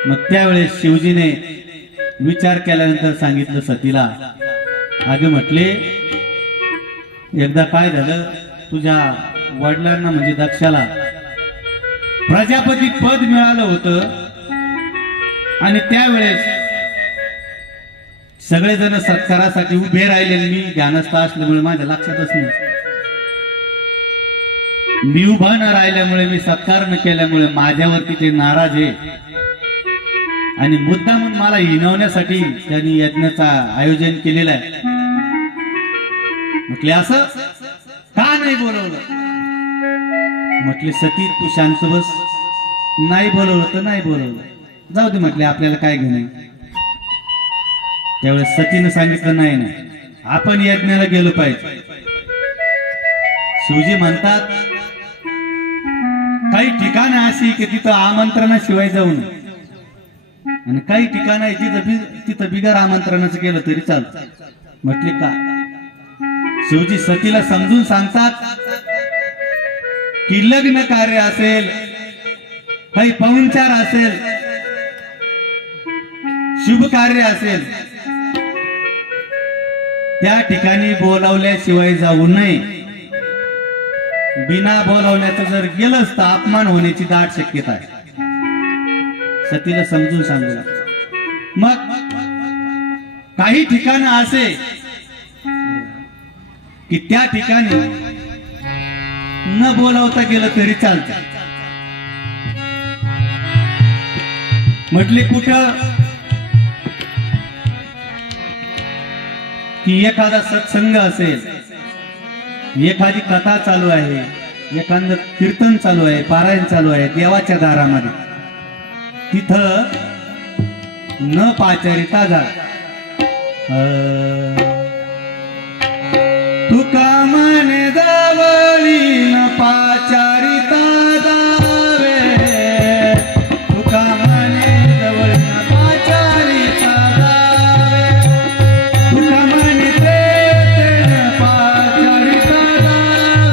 मग त्यावेळेस शिवजीने विचार केल्यानंतर सांगितलं सतीला, अगं म्हटले एकदा काय झालं, तुझ्या वडिलांना म्हणजे दक्षाला प्रजापती पद मिळालं होतं. आणि त्यावेळेस सगळेजण सत्कारासाठी उभे राहिले. मी ध्यानस्थ असल्यामुळे माझ्या लक्षातच नाही. मी उभा न राहिल्यामुळे, मी सत्कार न केल्यामुळे माझ्यावरती ते नाराज आहे. आणि मुद्दा म्हणून मला हिणवण्यासाठी त्यांनी यज्ञाचा आयोजन केलेलं आहे. म्हटले असं का नाही बोलवलं? म्हटले सती तू शांत बस, नाही बोलवलं तर नाही बोलवलं, जाऊ दे. म्हटले आपल्याला काय घेणं. त्यावेळेस सतीनं सांगितलं नाही नाही, आपण यज्ञाला गेलो पाहिजे. शिवजी म्हणतात काही ठिकाणं अशी की तिथं आमंत्रणाशिवाय जाऊ नये, आणि काही ठिकाणं आहे तिथं बिगर आमंत्रणाचं गेलं तरी चालतं. म्हटले का? शिवजी सतीला समजून सांगतात की लग्न कार्य असेल, काही पाहुणचार असेल, शुभ कार्य असेल, त्या ठिकाणी बोलावल्याशिवाय जाऊ नये. बिना बोलावण्याचं जर गेलंच तर अपमान होण्याची दाट शक्यता आहे. सतीला समजून सांगू. मग काही ठिकाण असे की त्या ठिकाणी न बोलावता गेलं तरी चालतं. म्हटले कुठं? की एखादा सत्संग असेल, एखादी कथा चालू आहे, एखादं कीर्तन चालू आहे, पारायण चालू आहे देवाच्या दारामध्ये, तिथं न पाचारिता जा. तुका म्हणे जावळी न पाचारिता जावे, तुका म्हणे जवळ न पाचारिता जावे, तुका म्हणे ते पाचारिता जावे.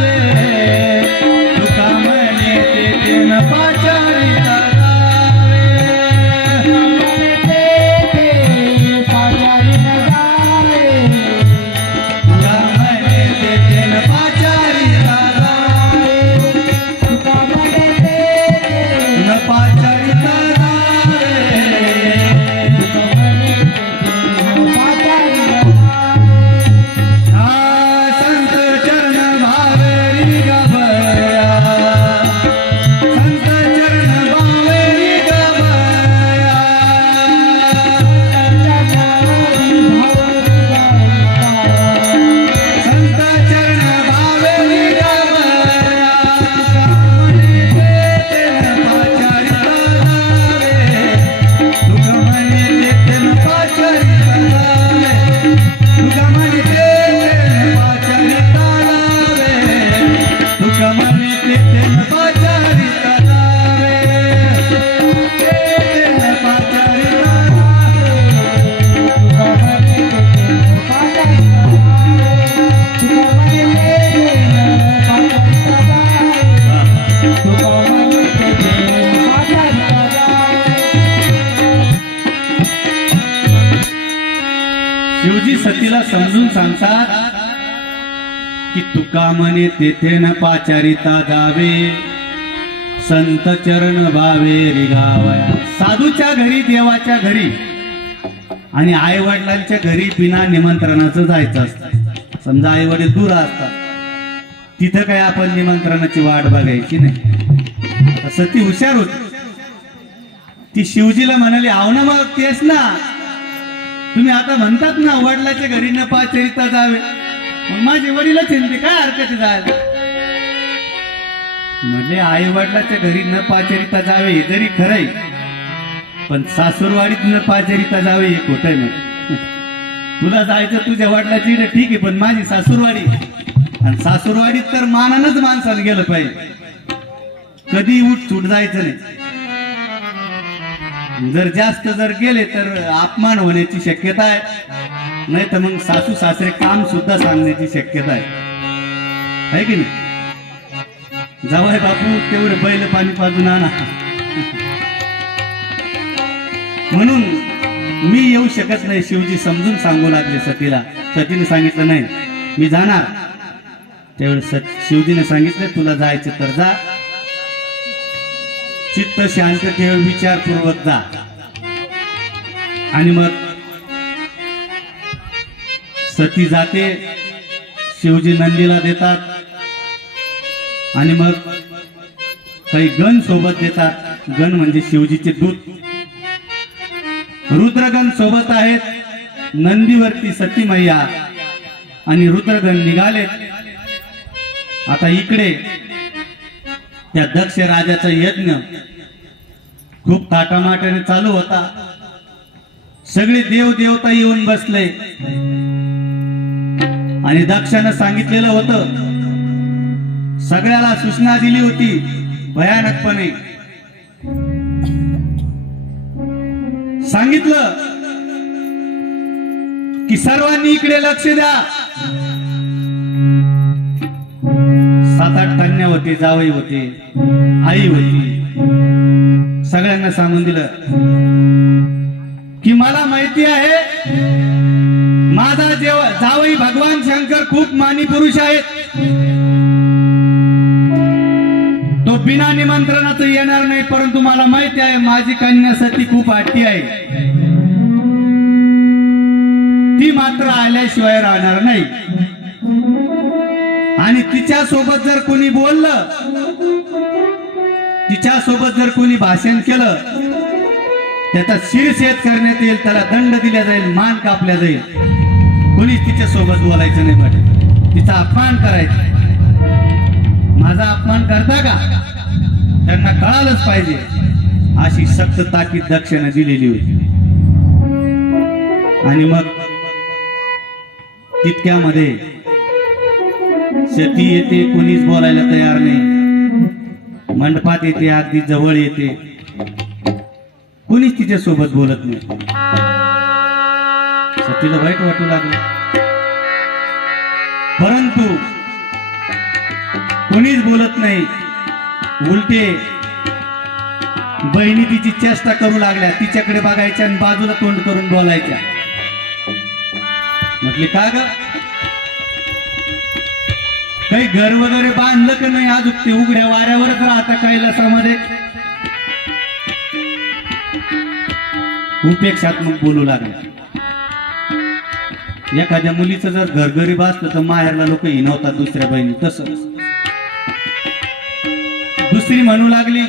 की तुका म्हणे तेथे न पाचारिता जावे, संत चरण भावे रिगावया. साधूच्या घरी, देवाच्या घरी आणि आई वडिलांच्या घरी बिना निमंत्रणाचं जायचं असतं. समजा आई वडील दूर असतात, तिथं काय आपण निमंत्रणाची वाट बघायची नाही. असं ती हुशार होती. ती शिवजीला म्हणाली, आव ना मग तेच ना, तुम्ही आता म्हणतात ना वडिलाच्या घरी न पाचारिता जावे, मग माझे वडीलच आहे, काय हरकत जायला. म्हणजे आई वडिलाच्या घरी न पाचारिता जावे हे जरी खरंय, पण सासूरवाडीत न पाचारिता जावे हे खोटं नाही. तुला जायचं तुझ्या वडिलाची ठीक आहे, पण माझी सासूरवाडी, आणि सासूरवाडीत तर मानानच माणसाला गेलं पाहिजे, कधी उठ सुट जायचं नाही. जर जास्त जर गेले तर अपमान होण्याची शक्यता आहे, नाही तर मग सासू सासरे काम सुद्धा सांगण्याची शक्यता आहे की नाही. जावई बापू तेवढे बैल पाणी पाजून आणा. म्हणून मी येऊ शकत नाही. शिवजी समजून सांगू लागले सतीला. सतीने सांगितलं नाही मी जाणार. त्यावेळेस शिवजीने सांगितलं तुला जायचं तर जा, चित्त शांत ठेव, विचारपूर्वक जा. आणि मग सती जाते, शिवजी नंदीला देतात, आणि मग काही गण सोबत देतात. गण म्हणजे शिवजीचे दूत. रुद्रगण सोबत आहेत. नंदीवरती सती मैया आणि रुद्रगण निघाले. आता इकडे त्या दक्ष राजाचा यज्ञ खूप थाटामाटाने चालू होता. सगळे देव देवता येऊन बसले आणि दक्षानं सांगितलेलं होतं, सगळ्याला सूचना दिली होती भयानकपणे. सांगितलं की सर्वांनी इकडे लक्ष द्या. 7-8 कन्या होते, जावई होते, आई होती. सगळ्यांना सांगून दिलं की मला माहिती आहे माझा जावई भगवान शंकर खूप मानी पुरुष आहेत. तो बिना निमंत्रणाचं येणार नाही, परंतु मला माहिती आहे माझी कन्या सती खूप हट्टी आहे. ती मात्र आल्याशिवाय राहणार नाही. आणि तिच्या सोबत जर कोणी बोललं, तिच्या सोबत जर कोणी भाषण केलं, त्याचा शिरछेद करण्यात येईल, त्याला दंड दिला जाईल, मान कापल्या जाईल. कोणीच तिच्या सोबत बोलायचं नाही पाहिजे, तिचा अपमान करायचा. माझा अपमान करता का, त्यांना कळालंच पाहिजे. अशी सक्त ताकीद दक्षिणा दिलेली होती. आणि मग तितक्यामध्ये सती येते, कोणीच बोलायला तयार नाही. मंडपात येते, अगदी जवळ येते, कोणीच तिच्या सोबत बोलत नाही. सतीला वाईट वाटू लागलं, परंतु कोणीच बोलत नाही. उलटे बहिणी तिची चेष्टा करू लागल्या, तिच्याकडे बघायच्या आणि बाजूला तोंड करून बोलायच्या. म्हटले का ग, काही घर वगैरे बांधलं का नाही, अजून ते उघड्या वाऱ्यावरच राहता कैलासामध्ये. उपेक्षात्मक बोलू लागले. एखाद्या मुलीचं जर घर गरीब असलं तर माहेरला लोक हिनवतात दुसऱ्या बहिणी. तसं दुसरी म्हणू लागली,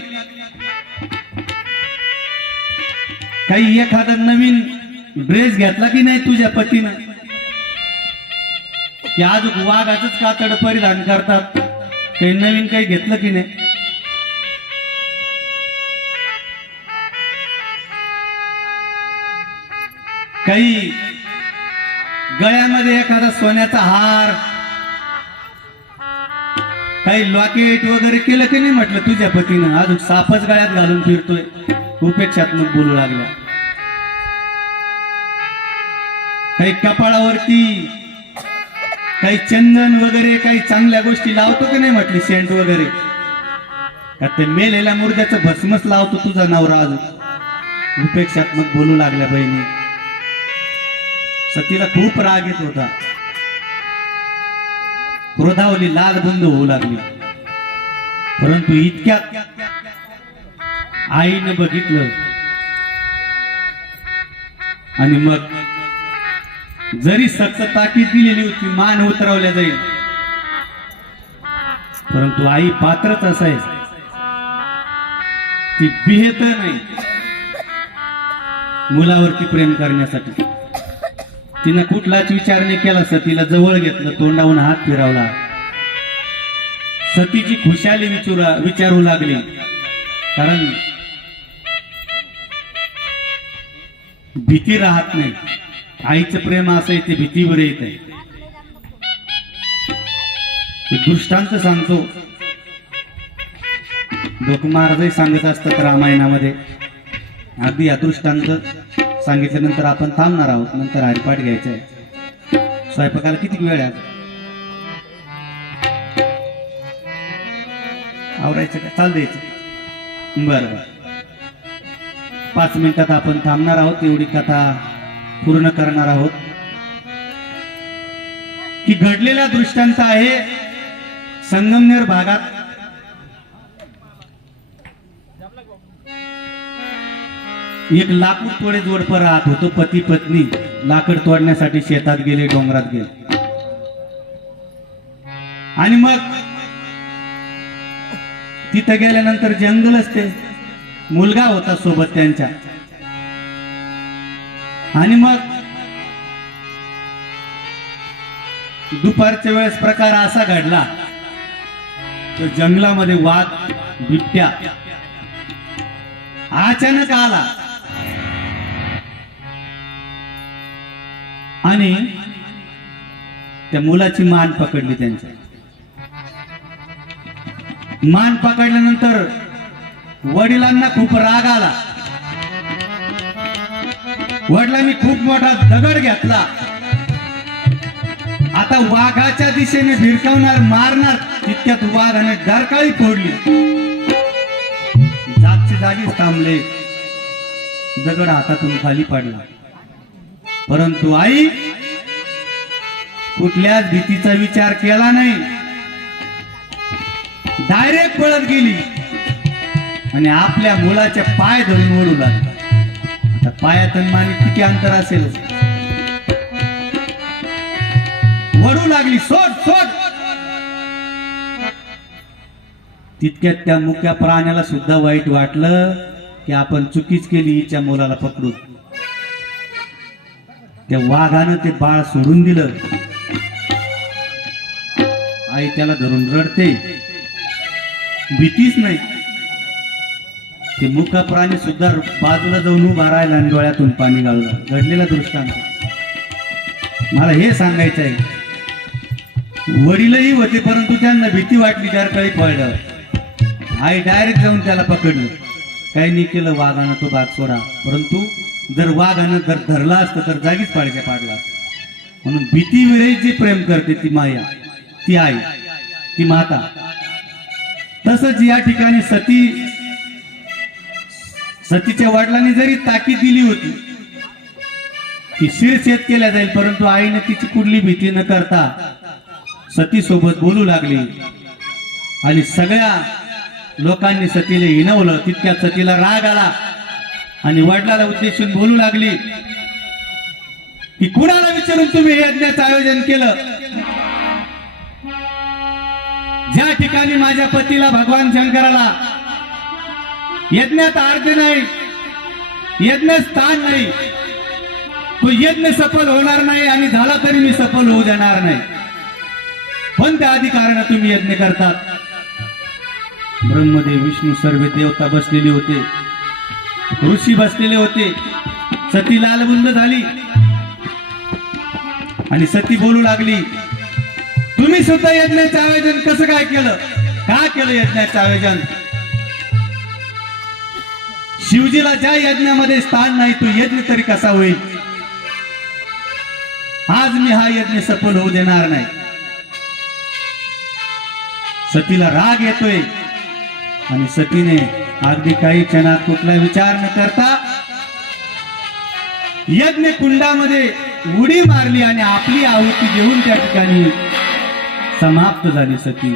काही एखादा नवीन ड्रेस घेतला की नाही तुझ्या पतीनं, की आज वाघाचंच कातड परिधान करतात, काही नवीन काही घेतलं की नाही. काही गळ्यामध्ये एखादा सोन्याचा हार, काही लॉकेट वगैरे केलं की नाही म्हटलं तुझ्या पतीनं, अजून सापच गळ्यात घालून फिरतोय. उपेक्षात्मक बोलू लागला. काही कपाळावरती काही चंदन वगैरे काही चांगल्या गोष्टी लावतो की नाही म्हटली, सेंट वगैरे, का ते मेलेल्या मुर्द्याचं भस्मच लावतो तुझा नवरा. अजून उपेक्षात्मक बोलू लागल्या बहिणी. सतीला खूप राग येत होता, क्रोधावली लाल बुंद होऊ लागली. परंतु इतक्यात आईने बघितलं आणि मग जरी सक्त ताकीद दिलेली होती मान उतरवल्या जाईल, परंतु आई पात्रच असाय, ती बिहेत नाही मुलावरती प्रेम करण्यासाठी. तिनं कुठलाच विचार नाही केला. सतीला जवळ घेतलं, तोंडावून हात फिरवला, सतीची खुशाली विचारू लागली. कारण भीती राहत नाही. आईचं प्रेम असं आहे ते भीतीवर येत आहे. दृष्टांत सांगतो. लोक महाराजही सांगत असतात रामायणामध्ये. अगदी या दृष्टांत सांगितल्यानंतर आपण थांबणार आहोत. नंतर हरिपाठ घ्यायचा आहे. स्वयंपाकाला किती वेळ आहे? आवरायचं का? चाल द्यायचं. बरं, 5 मिनिटात आपण थांबणार आहोत. एवढी कथा पूर्ण करणार आहोत. की घडलेला दृष्टांत आहे संगमनेर भागात. एक लाकूड तोडे जोडपं राहत होतो. पती पत्नी लाकड तोडण्यासाठी शेतात गेले, डोंगरात गेले. आणि मग तिथं गेल्यानंतर जंगल असते. मुलगा होता सोबत त्यांच्या. आणि मग दुपारच्या वेळेस प्रकार असा घडला तर जंगलामध्ये वाघ, बिबट्या अचानक आला आणि त्या मुलाची मान पकडली. त्यांच्या मान पकडल्यानंतर वडिलांना खूप राग आला. वडिलांनी खूप मोठा दगड घेतला. आता वाघाच्या दिशेने भिरकावणार, मारणार. तितक्यात वाघाने डरकाळी फोडली. जागच्या जागीच थांबले. दगड हातातून खाली पडला. परंतु आई कुठल्याच भीतीचा विचार केला नाही. डायरेक्ट पळत गेली आणि आपल्या मुलाचे पाय धरून ओढू लागली. आता पायातून माने किती अंतर असेल, वडू लागली. सोड सोड. तितक्यात त्या मुक्या प्राण्याला सुद्धा वाईट वाटलं की आपण चुकीच केली हिच्या मुलाला पकडून. त्या वाघानं ते बाळ सोडून दिलं. आई त्याला धरून रडते. भीतीच नाही. ते मुका प्राणी सुद्धा बाजूला जाऊन उभा राहिला आणि डोळ्यातून पाणी गाळलं. घडलेला दृष्टांत. मला हे सांगायचं आहे, वडीलही होते परंतु त्यांना भीती वाटली. डरकाळी पडलं. आई डायरेक्ट जाऊन त्याला पकडलं. काही नाही केलं वाघानं तो भाग सोडा. परंतु जर वाघानं जर धरला असतं तर जागीच पाडीच्या पाडला असतं. म्हणून भीतीविरहित जे प्रेम करते ती माया, ती आई, ती माता. तसंच या ठिकाणी सतीच्या वडिलांनी जरी ताकीद दिली होती की शिरछेद केल्या जाईल, परंतु आईने तिची कुठली भीती न करता सती सोबत बोलू लागली. आणि सगळ्या लोकांनी सतीला हिणवलं. तितक्यात सतीला राग आला आणि वडिलाला उद्देशून बोलू लागली की कुणाला विचारून तुम्ही हे यज्ञाचं आयोजन केलं? ज्या ठिकाणी माझ्या पतीला भगवान शंकराला यज्ञात अर्थ नाही, यज्ञ स्थान नाही, तो यज्ञ सफल होणार नाही. आणि झाला तरी मी सफल होऊ देणार नाही. पण त्या अधिकाराने तुम्ही यज्ञ करतात. ब्रह्मदेव, विष्णू, सर्व देवता बसलेले होते, ऋषी बसलेले होते. सती लालबुंद झाली आणि सती बोलू लागली, तुम्ही सुद्धा यज्ञाचं आयोजन कसं काय केलं? का केलं यज्ञाचं आयोजन? शिवजीला ज्या यज्ञामध्ये स्थान नाही तो यज्ञ तरी कसा होईल? आज मी हा यज्ञ सफल होऊ देणार नाही. सतीला राग येतोय आणि सतीने अगदी काही क्षणात कुठला विचार न करता यज्ञ कुंडामध्ये उडी मारली आणि आपली आहुती देऊन त्या ठिकाणी समाप्त झाली सती,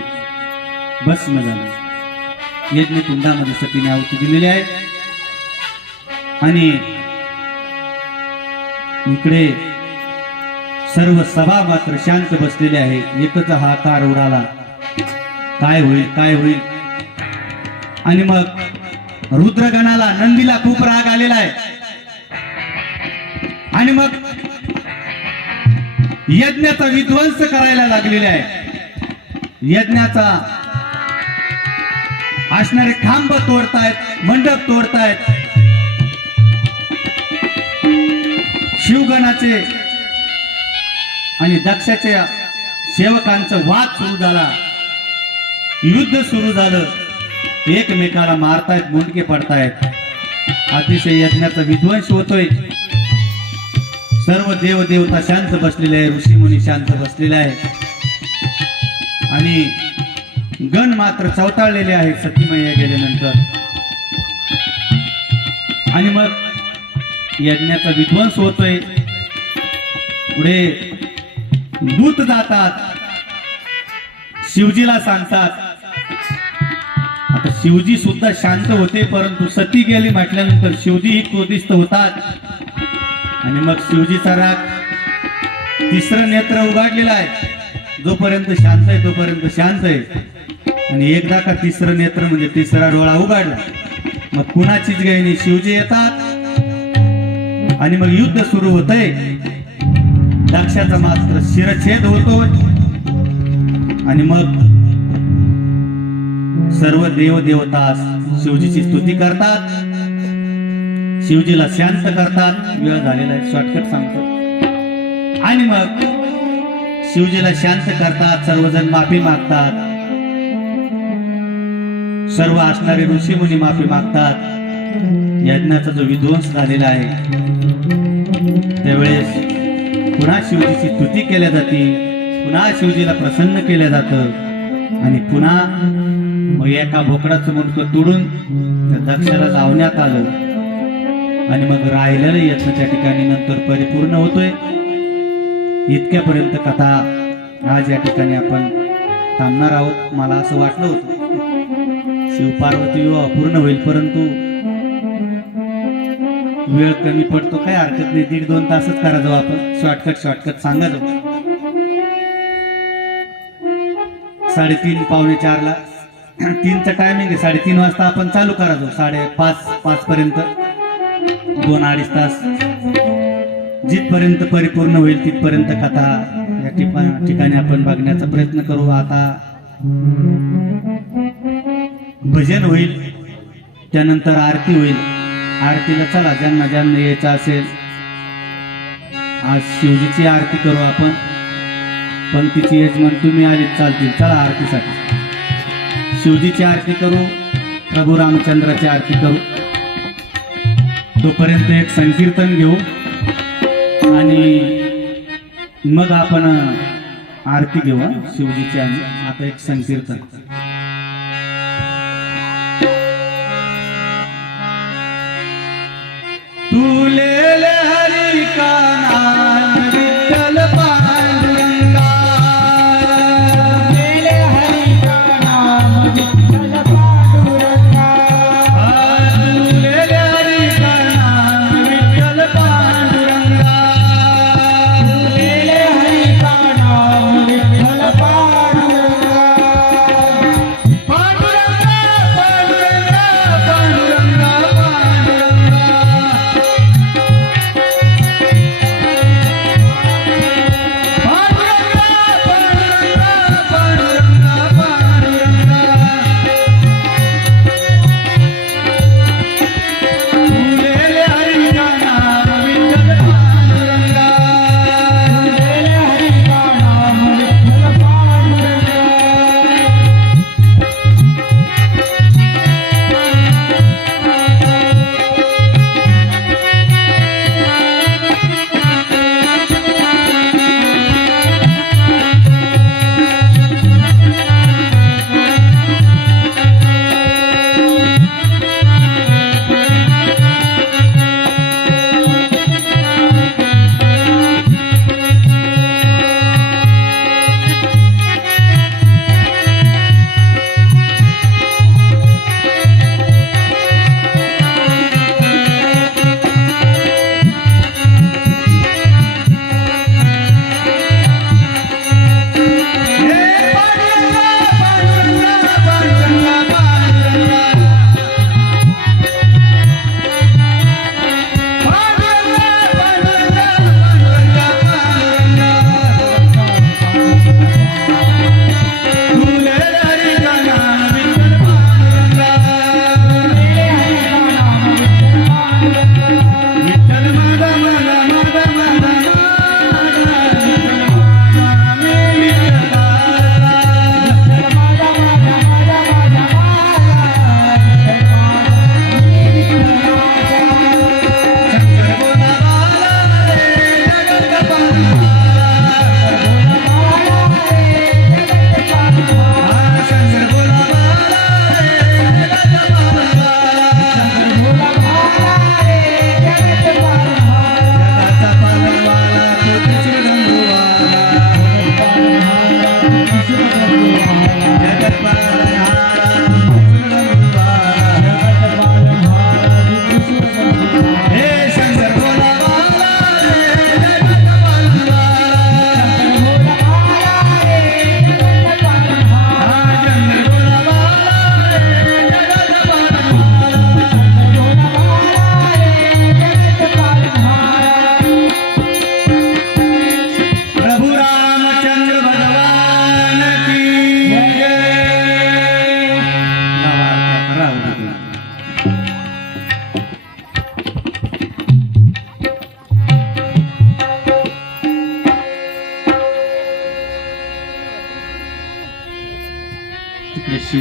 भस्म झाली. यज्ञ कुंडामध्ये सतीने आहुती दिलेली आहे. आणि इकडे सर्व सभा मात्र शांत बसलेले आहे. एकच हाकार उडाला, काय होईल काय होईल. आणि मग रुद्रगणाला, नंदीला खूप राग आलेला आहे. आणि मग यज्ञाचा विध्वंस करायला लागलेला आहे. यज्ञाचा असणारे खांब तोडतायत, मंडप तोडतायत. शिवगणाचे आणि दक्षाच्या सेवकांचा वाद सुरू झाला, युद्ध सुरू झालं. एकमेकाला मारतायत, मुंडके पडतायत. अतिशय यज्ञाचा विध्वंस होतोय. सर्व देवदेवता शांत बसलेले आहे, ऋषीमुनी शांत बसलेले आहे. आणि गण मात्र चवताळलेले आहे सतीमय्या गेल्यानंतर. आणि मग यज्ञाचा विध्वंस होतोय. पुढे दूत जातात, शिवजीला सांगतात. आता शिवजी सुद्धा शांत होते, परंतु सती गेली म्हटल्यानंतर शिवजीही क्रोधित होतात. आणि मग शिवजीचा राग, तिसरं नेत्र उघडलेलं आहे. जोपर्यंत शांत आहे तोपर्यंत शांत आहे. आणि एकदा का तिसरं नेत्र म्हणजे तिसरा डोळा उघडला, मग कुणाचीच काही नाही. शिवजी येतात आणि मग युद्ध सुरू होतंय. दक्षाचा मात्र शिरछेद होतो. आणि मग सर्व देवदेवता शिवजीची स्तुती करतात, शिवजीला शांत करतात. वेळ झालेला आहे, शॉर्टकट सांगतो. आणि मग शिवजीला शांत करतात, सर्वजण माफी मागतात. सर्व असणारे ऋषीमुनी माफी मागतात. यज्ञाचा जो विध्वंस झालेला आहे त्यावेळेस पुन्हा शिवजीची स्तुती केल्या जाते, पुन्हा शिवजीला प्रसन्न केलं जातं. आणि पुन्हा मग एका बोकडाचं मुंडकं तोडून त्या दक्षाला लावण्यात आलं. आणि मग राहिलेलं यज्ञ त्या ठिकाणी नंतर परिपूर्ण होतोय. इतक्यापर्यंत कथा आज या ठिकाणी आपण थांबणार आहोत. मला असं वाटलं होतं शिवपार्वती विवाह पूर्ण होईल, परंतु वेळ कमी पडतो. काय हरकत नाही, 1.5-2 तासच करा जाऊ आपण. शॉर्टकट सांगा जाऊ. 3:30 पावणे 4ला 3चा टायमिंग आहे. 3:30 वाजता आपण चालू करा जाऊ. 5:30 पर्यंत 2-2.5 तास. जिथपर्यंत परिपूर्ण होईल तिथपर्यंत कथा या ठिकाणी आपण बघण्याचा प्रयत्न करू. आता भजन होईल, त्यानंतर आरती होईल. आरतीला चला, ज्यांना यायचं असेल. आज शिवजीची आरती करू आपण. पंक्तीची यजमान तुम्ही आले चालतील. चला आरतीसाठी शिवजीची आरती करू, प्रभू रामचंद्राची आरती करू. तोपर्यंत एक संकीर्तन घेऊ आणि मग आपण आरती घेऊ शिवजीची. आणि आता एक संकीर्तन. तुले हरी का